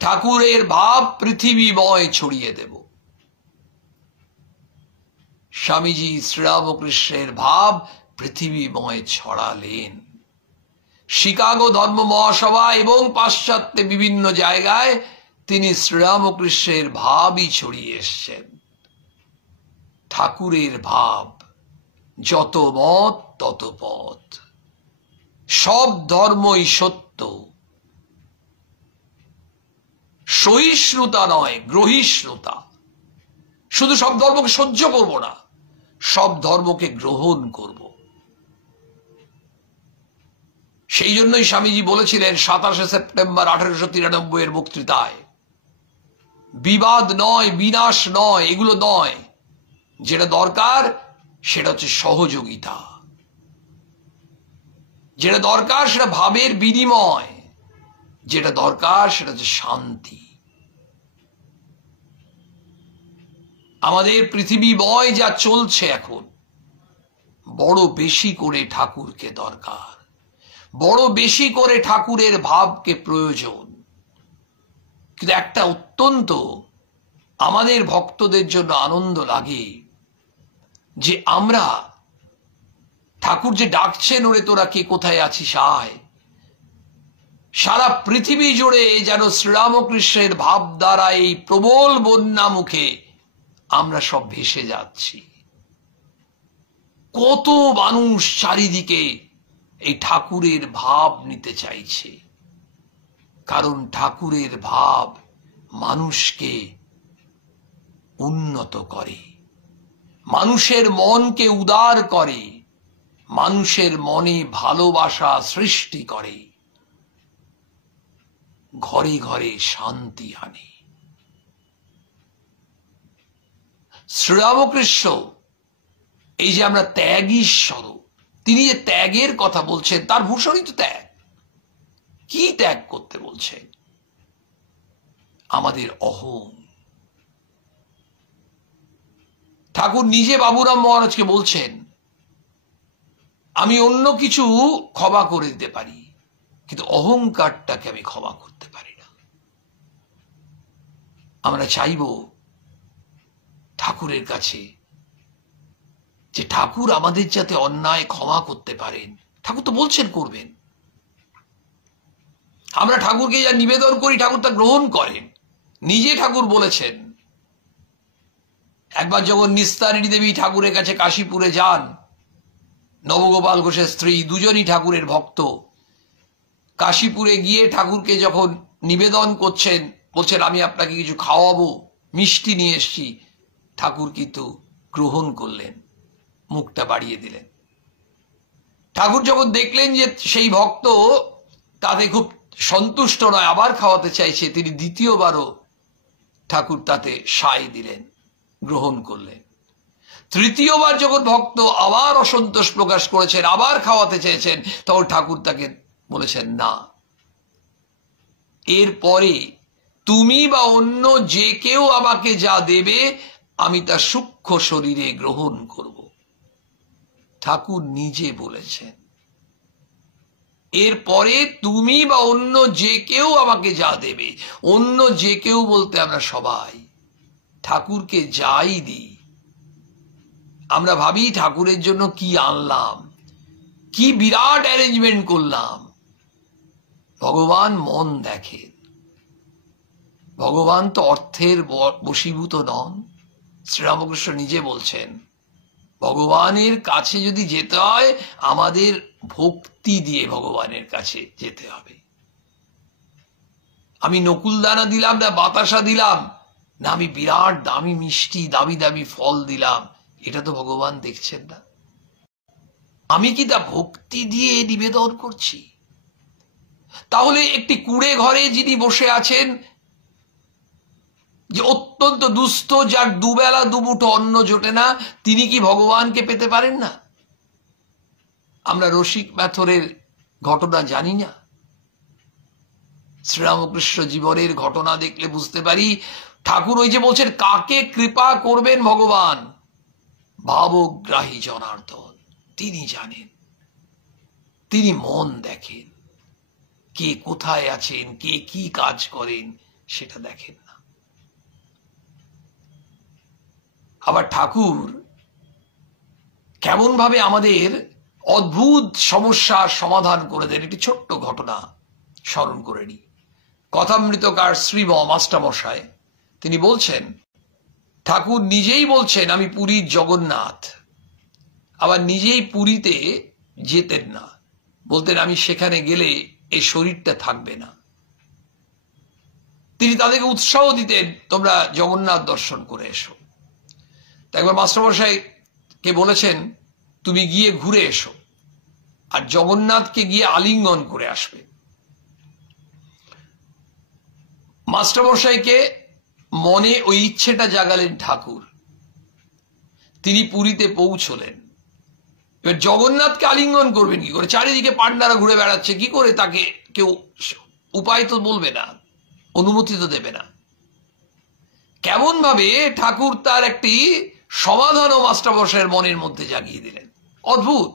ঠাকুরের ভাব পৃথিবীময় ছড়িয়ে দেব। স্বামীজি শ্রীরামকৃষ্ণের ভাব পৃথিবীময় ছড়ালেন। শিকাগো ধর্ম মহাসভা এবং পাশ্চাত্যে বিভিন্ন জায়গায় তিনি শ্রীরামকৃষ্ণের ভাবই ছড়িয়ে এসছেন। ঠাকুরের ভাব, যত মত তত পথ, সব ধর্মই সত্য, সহিষ্ণুতা নয় গ্রহিষ্ণুতা। শুধু সব ধর্মকে সহ্য করব না, সব ধর্মকে গ্রহণ করব। সেই জন্যই স্বামীজি বলেছিলেন 27 সেপ্টেম্বর 1893 এর বক্তৃতায়, বিবাদ নয়, বিনাশ নয়, এগুলো নয়, যেটা দরকার সেটা হচ্ছে সহযোগিতা, যেটা দরকার সেটা ভাবের বিনিময়, যেটা দরকার সেটা হচ্ছে শান্তি। আমাদের পৃথিবীময় যা চলছে এখন, বড় বেশি করে ঠাকুরকে দরকার, বড় বেশি করে ঠাকুরের ভাবকে প্রয়োজন। কিন্তু একটা অত্যন্ত আমাদের ভক্তদের জন্য আনন্দ লাগে যে আমরা ঠাকুর যে ডাকছেন, ওরে তোরা কে কোথায় আছিস আয়, সারা পৃথিবী জুড়ে যেন শ্রীরামকৃষ্ণের ভাব দ্বারা এই প্রবল বন্যা মুখে আমরা সব ভেসে যাচ্ছি। কত মানুষ চারিদিকে এই ঠাকুরের ভাব নিতে চাইছে, কারণ ঠাকুরের ভাব মানুষকে উন্নত করে, মানুষের মনকে উদার করে, মানুষের মনে ভালোবাসা সৃষ্টি করে, ঘরে ঘরে শান্তি আনে। শ্রীরামকৃষ্ণ এই যে আমরা ত্যাগীশ্বর, তিনি যে ত্যাগের কথা বলছেন, তার ভূষণই তো ত্যাগ। কি ত্যাগ করতে বলছেন? আমাদের অহং। ঠাকুর নিজে বাবুরাম মহারাজকে বলছেন, আমি অন্য কিছু ক্ষমা করে দিতে পারি, কিন্তু অহংকারটাকে আমি ক্ষমা করতে পারি না। আমরা চাইব ঠাকুরের কাছে যে ঠাকুর আমাদের যাতে অন্যায় ক্ষমা করতে পারেন। ঠাকুর তো বলছেন করবেন। আমরা ঠাকুরকে যা নিবেদন করি ঠাকুর তা গ্রহণ করেন। নিজে ঠাকুর বলেছেন, একবার যখন নিস্তারিণী দেবী ঠাকুরের কাছে কাশীপুরে যান, নবগোপাল ঘোষের স্ত্রী, দুজনই ঠাকুরের ভক্ত, কাশীপুরে গিয়ে ঠাকুরকে যখন নিবেদন করছেন, বলছেন আমি আপনাকে কিছু খাওয়াবো, মিষ্টি নিয়ে এসছি, ঠাকুর কিন্তু গ্রহণ করলেন, মুখটা বাড়িয়ে দিলেন। ঠাকুর যখন দেখলেন যে সেই ভক্ত তাতে খুব সন্তুষ্ট নয়, আবার খাওয়াতে চাইছে, তিনি দ্বিতীয়বারও ঠাকুর তাতে সায় দিলেন, গ্রহণ করলেন। তৃতীয়বার যখন ভক্ত আবার অসন্তোষ প্রকাশ করেছেন, আবার খাওয়াতে চেয়েছেন, তখন ঠাকুর তাকে বলেছেন না, এরপরে তুমি বা অন্য যে কেউ আমাকে যা দেবে আমি তা সূক্ষ্ম শরীরে গ্রহণ করব। ঠাকুর নিজে বলেছেন, এরপরে তুমি বা অন্য যে কেউ আমাকে যা দেবে, অন্য যে কেউ বলতে আমরা সবাই ঠাকুরকে যাই দিই। আমরা ভাবি ঠাকুরের জন্য কি আনলাম, কি বিরাট অ্যারেঞ্জমেন্ট করলাম। ভগবান মন দেখেন, ভগবান তো অর্থের বশীভূত নন। শ্রীরামকৃষ্ণ নিজে বলছেন ভগবানের কাছে যদি যেতে হয় আমাদের ভক্তি দিয়ে ভগবানের কাছে যেতে হবে। আমি নকুল দানা দিলাম না বাতাসা দিলাম, না আমি বিরাট দামি মিষ্টি দামি দামি ফল দিলাম, এটা তো ভগবান দেখছেন না। আমি কি তা ভক্তি দিয়ে নিবেদন করছি? তাহলে একটি কুড়ে ঘরে যিনি বসে আছেন, যে অত্যন্ত দুস্থ, যার দুবেলা দুমুঠো অন্ন জোটে না, তিনি কি ভগবানকে পেতে পারেন না? আমরা রসিক ম্যাথরের ঘটনা জানি না? শ্রীরামকৃষ্ণ জীবনের ঘটনা দেখলে বুঝতে পারি ঠাকুর ওই যে বলছেন কাকে কৃপা করবেন ভগবান, ভাবগ্রাহী জনার্দন তিনি জানেন, তিনি মন দেখেন, কে কোথায় আছেন, কে কি কাজ করেন সেটা দেখেন না। আবার ঠাকুর কেমন ভাবে আমাদের অদ্ভুত সমস্যার সমাধান করে দেন, একটি ছোট্ট ঘটনা স্মরণ করে নি। কথামৃতকার শ্রীম মাস্টারমশাই তিনি বলছেন, ঠাকুর নিজেই বলছেন আমি পুরীর জগন্নাথ, আবার নিজেই পুরীতে যেতেন না, বলতেন আমি সেখানে গেলে এই শরীরটা থাকবে না। তিনি তাদেরকে উৎসাহ দিতেন তোমরা জগন্নাথ দর্শন করে এসো। একবার মাস্টারমশাইকে বলেছেন তুমি গিয়ে ঘুরে এসো আর জগন্নাথকে গিয়ে আলিঙ্গন করে আসবে। মাস্টারমশাইকে মনে ওই ইচ্ছেটা জাগালেন ঠাকুর। তিনি পুরীতে পৌঁছলেন। এবার জগন্নাথকে আলিঙ্গন করবেন কি করে? চারিদিকে পান্ডারা ঘুরে বেড়াচ্ছে, কি করে তাকে কেউ উপায় তো বলবে না, অনুমতি তো দেবে না। কেমন ভাবে ঠাকুর তার একটি সমাধানও মাস্টারমশাইয়ের মনের মধ্যে জাগিয়ে দিলেন। অদ্ভুত,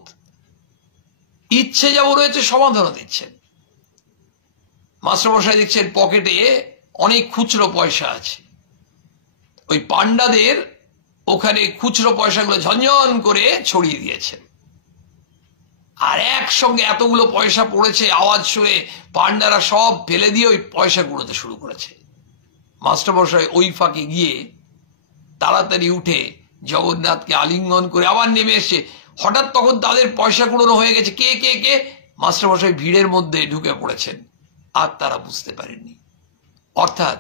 ইচ্ছে যেমন রয়েছে সমাধানও দিচ্ছেন। মাস্টারমশাই দেখছেন পকেটে অনেক খুচরো পয়সা আছে, ওই পান্ডাদের ওখানে খুচরো পয়সাগুলো ঝনঝন করে ছড়িয়ে দিয়েছেন। আর একসঙ্গে এতগুলো পয়সা পড়েছে, আওয়াজ শুনে পান্ডারা সব ফেলে দিয়ে ওই পয়সা কুড়োতে শুরু করেছে। মাস্টারমশাই ওই ফাঁকে গিয়ে তাড়াতাড়ি উঠে জগন্নাথকে আলিঙ্গন করে আবার নেমে এসে হঠাৎ তখন তাদের পয়সা কুড়োনো হয়ে গেছে। কে কে কে? মাস্টারমশাই ভিড়ের মধ্যে ঢুকে পড়েছেন, আর তারা বুঝতে পারেননি। অর্থাৎ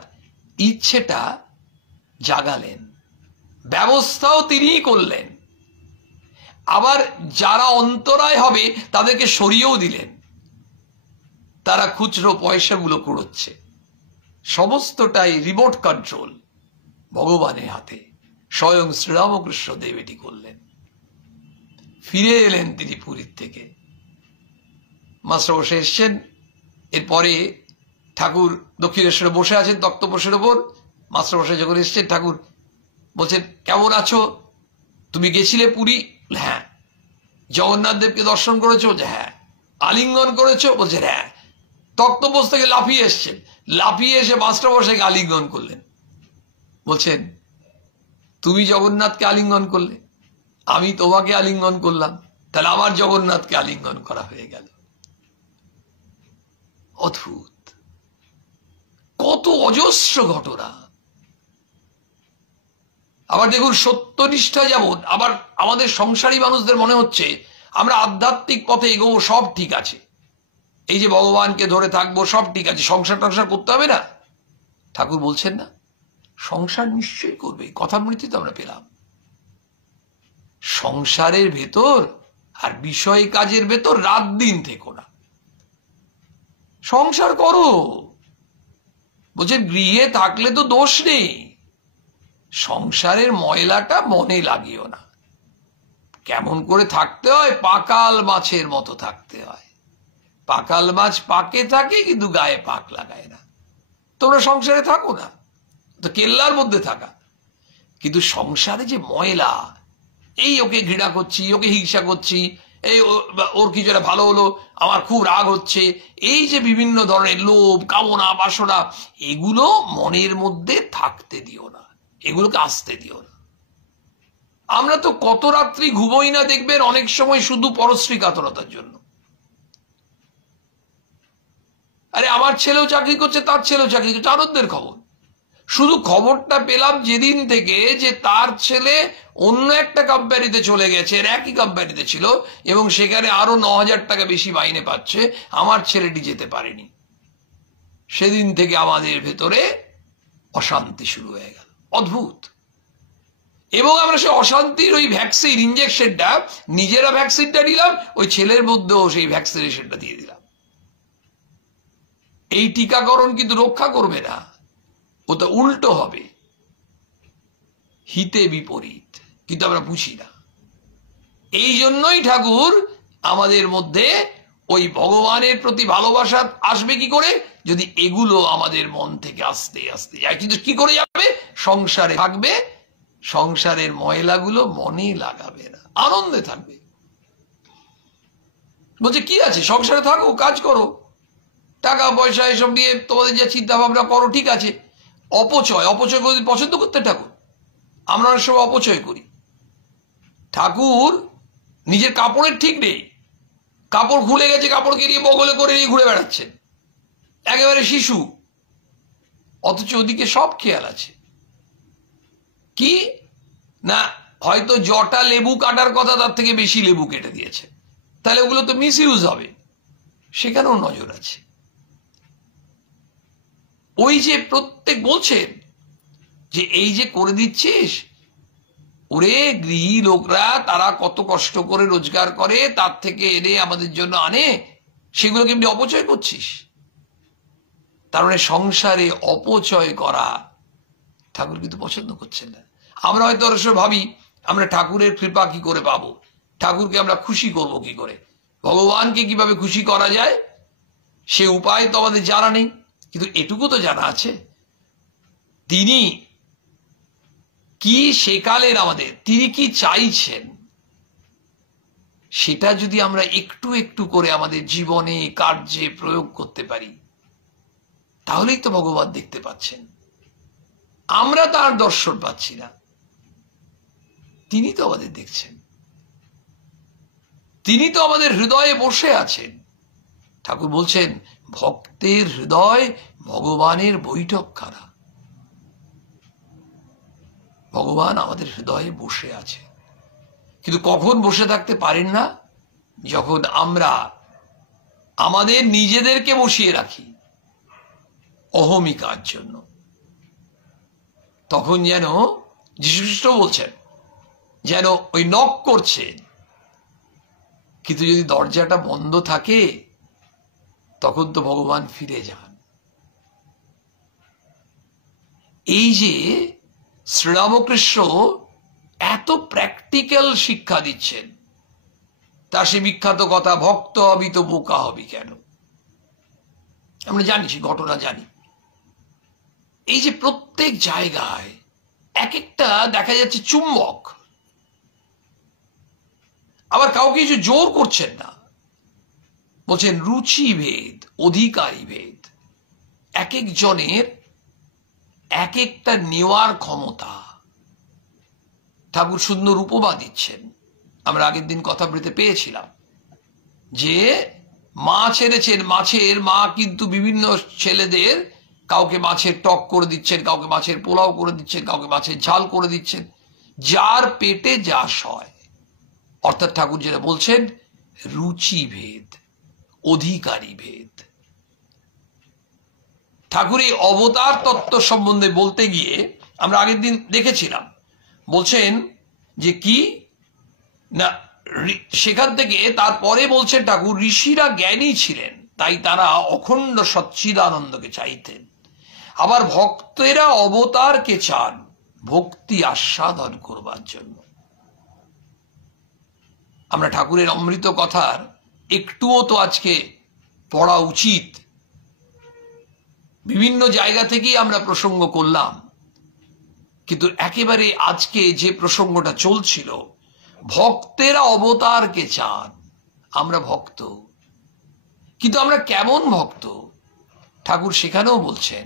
ইচ্ছেটা জাগালেন, ব্যবস্থাও তিনিই করলেন, আবার যারা অন্তরায় হবে তাদেরকে সরিয়েও দিলেন। তারা খুচরো পয়সাগুলো কুড়োচ্ছে। সমস্তটাই রিমোট কন্ট্রোল ভগবানের হাতে। স্বয়ং শ্রীরামকৃষ্ণ দেব এটি করলেন। ফিরে এলেন তিনি পুরীর থেকে। মাস্টারমশাই এসছেন। এরপরে ঠাকুর দক্ষিণেশ্বরে বসে আছেন তক্তপোষের ওপর। মাস্টারমশাই যখন এসছেন ঠাকুর বলছেন কেমন আছো, তুমি গেছিলে পুরী? হ্যাঁ। জগন্নাথ দেবকে দর্শন করেছো? হ্যাঁ। আলিঙ্গন করেছো? বলছেন হ্যাঁ। তক্তপোষ থেকে লাফিয়ে এসছেন, লাফিয়ে এসে মাস্টারমশাইকে আলিঙ্গন করলেন। বলছেন তুমি জগন্নাথকে আলিঙ্গন করলে, আমি তোমাকে আলিঙ্গন করলাম, তাহলে আমার জগন্নাথকে আলিঙ্গন করা হয়ে গেল। অদ্ভুত, কত অজস্র ঘটনা। আবার দেখুন সত্যনিষ্ঠা যেমন, আবার আমাদের সংসারী মানুষদের মনে হচ্ছে আমরা আধ্যাত্মিক পথে এগোবো, সব ঠিক আছে, এই যে ভগবানকে ধরে থাকবো সব ঠিক আছে, সংসার টংসার করতে হবে না। ঠাকুর বলছেন না, সংসার নিশ্চয়ই করবে। কথামৃতি তো আমরা পেলাম। সংসারের ভেতর আর বিষয় কাজের ভেতর রাত দিন থেকো না, সংসার করো। বলছেন গৃহে থাকলে তো দোষ নেই, সংসারের ময়লাটা মনে লাগিও না। কেমন করে থাকতে হয়? পাকাল মাছের মতো থাকতে হয়। পাকাল মাছ পাকে থাকে কিন্তু গায়ে পাক লাগায় না। তোমরা সংসারে থাকো না, তো কেল্লার মধ্যে থাকা, কিন্তু সংসারে যে ময়লা, এই ওকে ঘৃণা করছি, ওকে হিংসা করছি, এই ওর কিছু একটা ভালো হলো আমার খুব রাগ হচ্ছে, এই যে বিভিন্ন ধরনের লোভ কামনা বাসনা, এগুলো মনের মধ্যে থাকতে দিও না, এগুলোকে আসতে দিও না। আমরা তো কত রাত্রি ঘুমোই না দেখবেন, অনেক সময় শুধু পরশ্রী কাতরতার জন্য। আরে আমার ছেলেও চাকরি করছে, তার ছেলেও চাকরি করছে, আনন্দের খবর। শুধু খবরটা পেলাম যেদিন থেকে যে তার ছেলে অন্য একটা কোম্পানিতে চলে গেছে, একই কোম্পানিতে ছিল এবং সেখানে আরো 9,000 টাকা বেশি মাইনে পাচ্ছে, আমার ছেলেটি যেতে পারেনি। সেদিন থেকে আমাদের ভেতরে অশান্তি শুরু হয়ে গেল, অদ্ভুত। এবং আমরা সেই অশান্তির ওই ভ্যাকসিন ইঞ্জেকশনটা, নিজেরা ভ্যাকসিনটা নিলাম, ওই ছেলের মধ্যেও সেই ভ্যাকসিনেশনটা দিয়ে দিলাম। এই টিকাকরণ কিন্তু রক্ষা করবে না, ওটা উল্টো হবে, হিতে বিপরীত, কিন্তু আমরা বুঝি না। এই জন্যই ঠাকুর আমাদের মধ্যে ওই ভগবানের প্রতি ভালোবাসা আসবে কি করে, যদি এগুলো আমাদের মন থেকে আস্তে আস্তে যায়। কিন্তু কি করে যাবে? সংসারে থাকবে, সংসারের ময়লাগুলো মনে লাগাবে না, আনন্দে থাকবে। বলছে কি আছে, সংসারে থাকো, কাজ করো, টাকা পয়সা এসব নিয়ে তোমাদের যা চিন্তা ভাবনা করো, ঠিক আছে। অপচয় করে পছন্দ করতে ঠাকুর? আমরা অনেক সময় অপচয় করি। ঠাকুর নিজের কাপড়ের ঠিক নেই, কাপড় খুলে গেছে, কাপড়কে নিয়ে বগলে করে নিয়ে ঘুরে বেড়াচ্ছেন, একেবারে শিশু, অথচ ওদিকে সব খেয়াল আছে। কি না, হয়তো জটা লেবু কাটার কথা, তার থেকে বেশি লেবু কেটে দিয়েছে, তাহলে ওগুলো তো মিস ইউজ হবে, সেখানেও নজর আছে। ওই যে প্রত্যেক বলছেন যে এই যে করে দিচ্ছিস, ওরে গৃহী লোকরা তারা কত কষ্ট করে রোজগার করে, তার থেকে এনে আমাদের জন্য আনে, সেগুলোকে এমনি অপচয় করছিস। তার মানে সংসারে অপচয় করা ঠাকুর কিন্তু পছন্দ করছেন না। আমরা হয়তো অবশ্য ভাবি আমরা ঠাকুরের কৃপা কি করে পাবো, ঠাকুরকে আমরা খুশি করব কি করে, ভগবানকে কিভাবে খুশি করা যায় সে উপায় তো আমাদের জানা নেই। কিন্তু এটুকু তো জানা আছে তিনি কি শেখালেন আমাদের, তিনি কি চাইছেন, সেটা যদি আমরা একটু একটু করে আমাদের জীবনে কার্যে প্রয়োগ করতে পারি, তাহলেই তো ভগবান দেখতে পাচ্ছেন। আমরা তার দর্শন পাচ্ছি না, তিনি তো আমাদের দেখছেন, তিনি তো আমাদের হৃদয়ে বসে আছেন। ঠাকুর বলছেন ভক্তের হৃদয় ভগবানের বৈঠকখানা। ভগবান আমাদের হৃদয়ে বসে আছে, কিন্তু কখন বসে থাকতে পারেন না? যখন আমরা আমাদের নিজেদেরকে বসিয়ে রাখি অহমিকার জন্য। তখন যেন যীশুখ্রিস্ট বলছেন যেন ওই নক করছে, কিন্তু যদি দরজাটা বন্ধ থাকে তখন তো ভগবান ফিরে যান। এই যে শ্রীরামকৃষ্ণ এত প্র্যাকটিক্যাল শিক্ষা দিচ্ছেন, তার সে বিখ্যাত কথা, ভক্ত হবি তো বোকা হবি কেন। আমরা জানি, সে ঘটনা জানি। এই যে প্রত্যেক জায়গায় এক একটা দেখা যাচ্ছে চুম্বক, আবার কাউকে কিছু জোর করছেন না, বলছেন রুচি ভেদ, অধিকারী ভেদ, এক একজনের এক একটা নেওয়ার ক্ষমতা। ঠাকুর সুন্দর উপমা দিচ্ছেন, আমরা আগের দিন কথা বলতে পেয়েছিলাম যে মা ছেড়েছেন, মাছের মা কিন্তু বিভিন্ন ছেলেদের কাউকে মাছের টক করে দিচ্ছেন, কাউকে মাছের পোলাও করে দিচ্ছেন, কাউকে মাছের ঝাল করে দিচ্ছেন, যার পেটে যা সয়। অর্থাৎ ঠাকুর যেটা বলছেন রুচি ভেদ, অধিকারী ভেদ। ঠাকুর এই অবতার তত্ত্ব সম্বন্ধে বলতে গিয়ে আমরা আগের দিন দেখেছিলাম, বলছেন যে কি না, সেখান থেকে তারপরে বলছেন ঠাকুর ঋষিরা জ্ঞানী ছিলেন, তাই তারা অখণ্ড সচ্চিদানন্দকে চাইতেন। আবার ভক্তেরা অবতারকে চান ভক্তি আস্বাদন করবার জন্য। আমরা ঠাকুরের অমৃত কথার একটুও তো আজকে পড়া উচিত। বিভিন্ন জায়গা থেকেই আমরা প্রসঙ্গ করলাম, কিন্তু একেবারে আজকে যে প্রসঙ্গটা চলছিল, ভক্তেরা অবতারকে চান। আমরা ভক্ত, কিন্তু আমরা কেমন ভক্ত? ঠাকুর সেখানেও বলছেন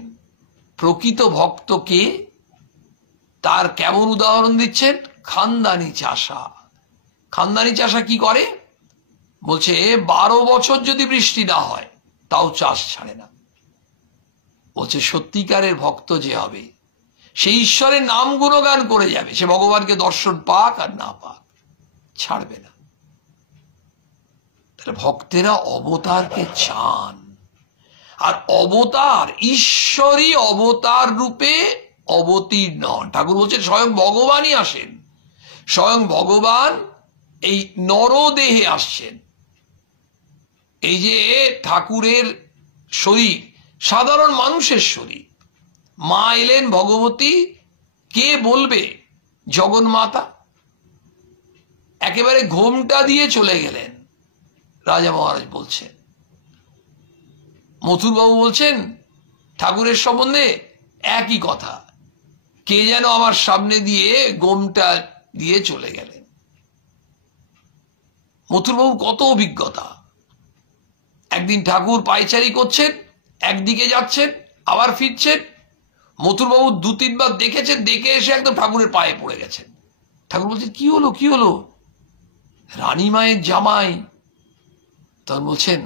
প্রকৃত ভক্ত কে, তার কেমন উদাহরণ দিচ্ছেন, খানদানি চাষা। খানদানি চাষা কি করে? বলছে 12 বছর যদি বৃষ্টি না হয় তাও চাষ ছাড়ে না। বলছে সত্যিকারের ভক্ত যে হবে সেই ঈশ্বরের নাম গুণগান করে যাবে, সে ভগবানকে দর্শন পাক আর না পাক, ছাড়বে না। তাহলে ভক্তেরা অবতারকে চান, আর অবতার ঈশ্বরই অবতার রূপে অবতীর্ণ হন। ঠাকুর বলছেন স্বয়ং ভগবানই আসেন, স্বয়ং ভগবান এই নরদেহে আসছেন। এই যে ঠাকুরের শরীর সাধারণ মানুষের শরীর, মা এলেন ভগবতী, কে বলবে? জগন্মাতা একেবারে ঘোমটা দিয়ে চলে গেলেন। রাজা মহারাজ বলছেন, মথুরবাবু বলছেন ঠাকুরের সম্বন্ধে একই কথা, কে যেন আমার সামনে দিয়ে গোমটা দিয়ে চলে গেলেন। মথুরবাবু কত অভিজ্ঞতা, একদিন ঠাকুর পায়চারি করছেন, একদিকে যাচ্ছেন আবার ফিরছেন, মথুরবাবু 2-3 বার দেখেছেন, দেখে এসে একদম ঠাকুরের পায়ে পড়ে গেছেন। ঠাকুর বলছেন কি হলো, কি হলো? রানী মায়ের জামাই। তখন বলছেন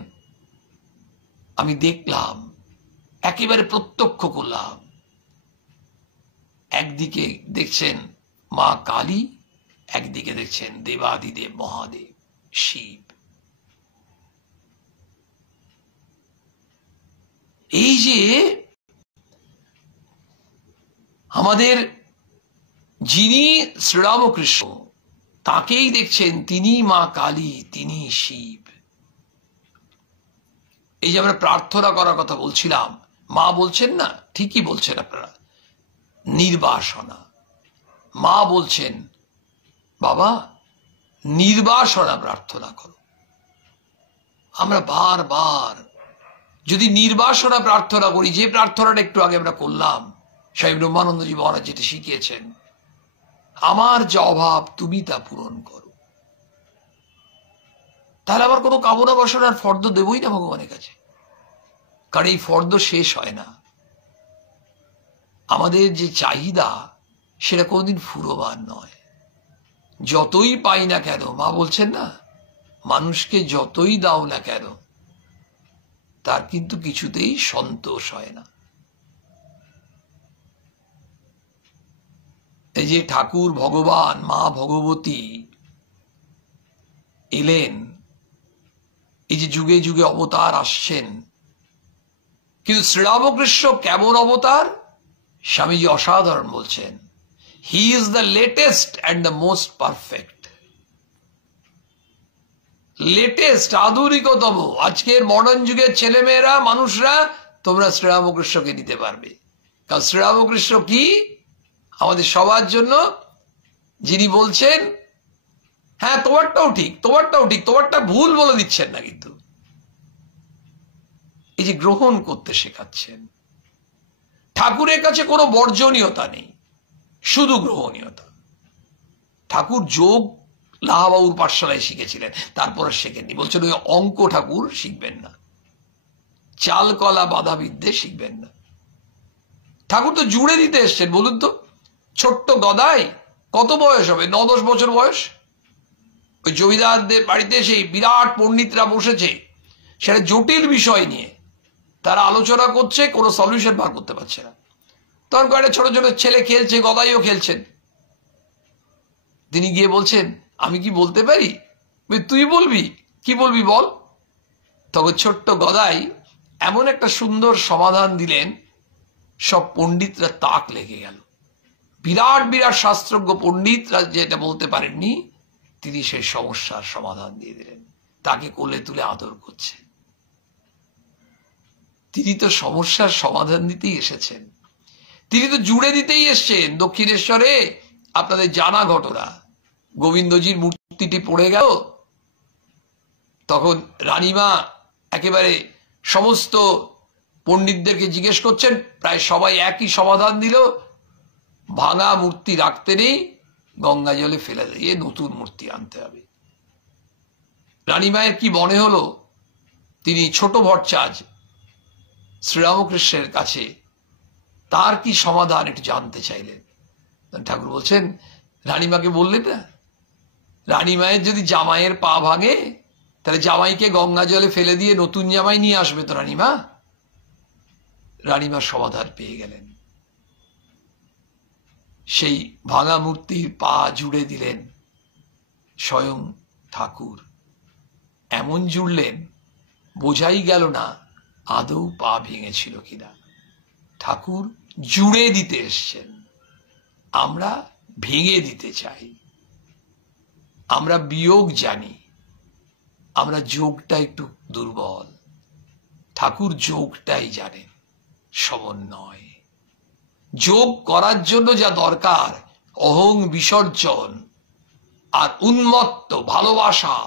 আমি দেখলাম, একেবারে প্রত্যক্ষ করলাম, একদিকে দেখছেন মা কালী, একদিকে দেখছেন দেবাদিদেব মহাদেব শিব। এই যে আমাদের যিনি শ্রীরামকৃষ্ণ, তাকেই দেখছেন তিনি মা কালী, তিনি শিব। এই যে আমরা প্রার্থনা করার কথা বলছিলাম, মা বলছেন না, ঠিকই বলছেন আপনারা, নির্বাসনা। মা বলছেন বাবা নির্বাসনা প্রার্থনা করো। আমরা বারবার যদি নির্বাসনা প্রার্থনা করি, যে প্রার্থনাটা একটু আগে আমরা করলাম, স্বামী ব্রহ্মানন্দজি মহারাজ যেটা শিখিয়েছেন, আমার যা অভাব তুমি তা পূরণ করো, তাহলে আবার কোনো কামনা বাসনার ফর্দ দেবই না ভগবানের কাছে, কারণ এই ফর্দ শেষ হয় না। আমাদের যে চাহিদা সেটা কোনোদিন ফুরোবার নয়। যতই পাই না কেন, মা বলছেন না, মানুষকে যতই দাও না কেন তার কিন্তু কিছুতেই সন্তোষ হয় না। এই যে ঠাকুর ভগবান, মা ভগবতী এলেন, এই যে যুগে যুগে অবতার আসছেন, কিন্তু শ্রীরামকৃষ্ণ কেমন অবতার? স্বামীজি অসাধারণ বলছেন, he is the latest and the most perfect. Latest, আধুনিকতম। আজকের মডার্ন যুগের ছেলেমেয়েরা, মানুষরা, তোমরা শ্রীরামকৃষ্ণকে নিতে পারবে, কারণ শ্রীরামকৃষ্ণ কি আমাদের সবার জন্য, যিনি বলছেন হ্যাঁ তোমারটাও ঠিক, তোমারটাও ঠিক, তোমারটা ভুল বলে দিচ্ছেন না, কিন্তু এই যে গ্রহণ করতে শেখাচ্ছেন। ঠাকুরের কাছে কোনো বর্জনীয়তা নেই, শুধু গ্রহণীয়তা। ঠাকুর যোগ লাহাবাবুর পাঠশালায় শিখেছিলেন, তারপর শেখেননি। বলছেন ওই অঙ্ক ঠাকুর শিখবেন না, চাল কলা বাধাবিদ্যে শিখবেন না। ঠাকুর তো জুড়ে দিতে এসছেন। বলুন তো, ছোট্ট গদাই কত বয়স হবে? 9-10 বছর বয়স। ওই জমিদারদের বাড়িতে সেই বিরাট পণ্ডিতরা বসেছে, সেটা জটিল বিষয় নিয়ে তারা আলোচনা করছে, কোনো সলিউশন বার করতে পারছে না। তখন কয়েকটা ছোট ছোট ছেলে খেলছে, গদাইও খেলছেন। তিনি গিয়ে বলছেন আমি কি বলতে পারি? তুই বলবি, কি বলবি বল। তখন ছোট্ট গদাই এমন একটা সুন্দর সমাধান দিলেন, সব পণ্ডিতরা তাক লেগে গেল। বিরাট বিরাট শাস্ত্রজ্ঞ পণ্ডিতরা যেটা বলতে পারেননি, তিনি সেই সমস্যার সমাধান দিয়ে দিলেন। তাকে কোলে তুলে আদর করছে। তিনি তো সমস্যার সমাধান দিতেই এসেছেন, তিনি তো জুড়ে দিতেই এসছেন। দক্ষিণেশ্বরে আপনাদের জানা ঘটনা, গোবিন্দজির মূর্তিটি পড়ে গেল, তখন রানীমা একেবারে সমস্ত পণ্ডিতদেরকে জিজ্ঞেস করছেন, প্রায় সবাই একই সমাধান দিল, ভাঙা মূর্তি রাখতে নেই, গঙ্গা জলে ফেলে দিয়ে নতুন মূর্তি আনতে হবে। রানীমায়ের কি মনে হলো, তিনি ছোট ভট্টাচার্য শ্রীরামকৃষ্ণের কাছে তার কি সমাধান একটু জানতে চাইলেন। ঠাকুর বলছেন রানীমাকে বললে না, রানীমায়ের যদি জামাইয়ের পা ভাঙে, তাহলে জামাইকে গঙ্গা জলে ফেলে দিয়ে নতুন জামাই নিয়ে আসবে তো রানীমা। রানীমা সমাধান পেয়ে গেলেন। সেই ভাঙা মূর্তির পা জুড়ে দিলেন স্বয়ং ঠাকুর। এমন জুড়লেন বোঝাই গেল না আদৌ পা ভেঙেছিল কিনা। ঠাকুর জুড়ে দিতে এসছেন, আমরা ভেঙে দিতে চাই। আমরা বিয়োগ জানি, আমরা যোগটা একটু দুর্বল। ঠাকুর যোগটাই জানেন, সমন্বয়। যোগ করার জন্য যা দরকার অহং বিসর্জন আর উন্মত্ত ভালোবাসা,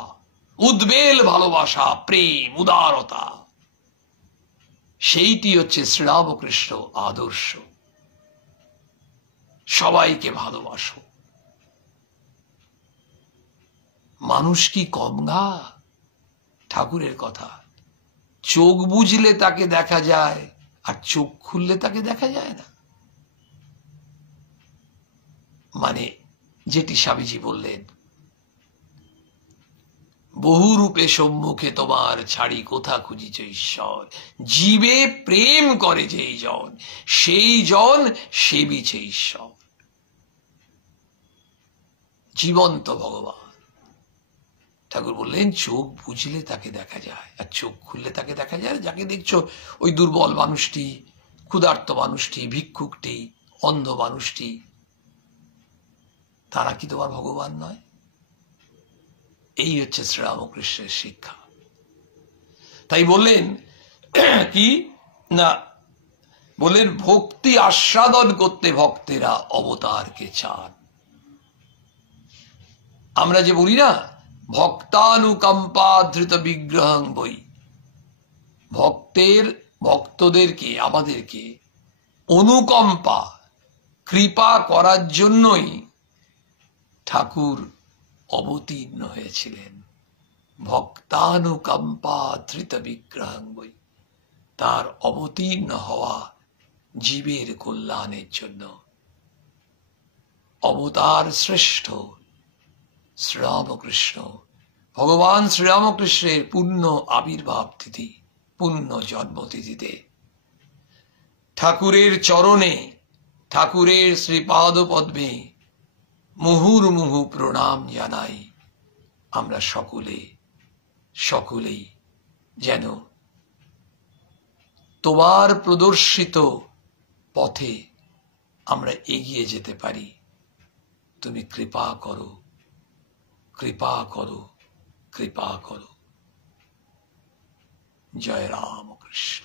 উদ্বেল ভালোবাসা, প্রেম, উদারতা, সেইটি হচ্ছে শ্রীরামকৃষ্ণ আদর্শ। সবাইকে ভালোবাসো। মানুষ কি কমগা? ঠাকুরের কথা, চোখ বুঝলে তাকে দেখা যায় আর চোখ খুললে তাকে দেখা যায় না। মানে যেটি স্বামীজি বললেন, বহু রূপে সম্মুখে তোমার ছাড়ি কোথা খুঁজিছ ঈশ্বর, জীবে প্রেম করে যেই জন সেই জন সেবিছে ঈশ্বর। জীবন্ত ভগবান। ঠাকুর বললেন চোখ বুঝলে তাকে দেখা যায় আর চোখ খুললে তাকে দেখা যায়। যাকে দেখছো, ওই দুর্বল মানুষটি, ক্ষুধার্ত মানুষটি, ভিক্ষুকটি, অন্ধ মানুষটি, তারা কি তোমার ভগবান নয়? এই হচ্ছে শ্রীরামকৃষ্ণের শিক্ষা। তাই বললেন কি না, বললেন ভক্তি আস্বাদন করতে ভক্তেরা অবতারকে চান। আমরা যে বলি না, ভক্তানুকম্পা ধৃত বিগ্রহং বই, ভক্তদেরকে, আমাদেরকে অনুকম্পা, কৃপা করার জন্যই ঠাকুর অবতীর্ণ হয়েছিলেন। ভক্তানুকম্পা ধৃত বিগ্রহং বই, তার অবতীর্ণ হওয়া জীবের কল্যাণের জন্য। অবতার শ্রেষ্ঠ শ্রীরামকৃষ্ণ, ভগবান শ্রীরামকৃষ্ণের পূর্ণ আবির্ভাব তিথি, পূর্ণ জন্মতিথিতে ঠাকুরের চরণে, ঠাকুরের শ্রীপাদ পদ্মে মুহুর্মুহু প্রণাম জানাই। আমরা সকলেই যেন তোমার প্রদর্শিত পথে আমরা এগিয়ে যেতে পারি। তুমি কৃপা করো, কৃপা করো, কৃপা করো। জয় রামকৃষ্ণ।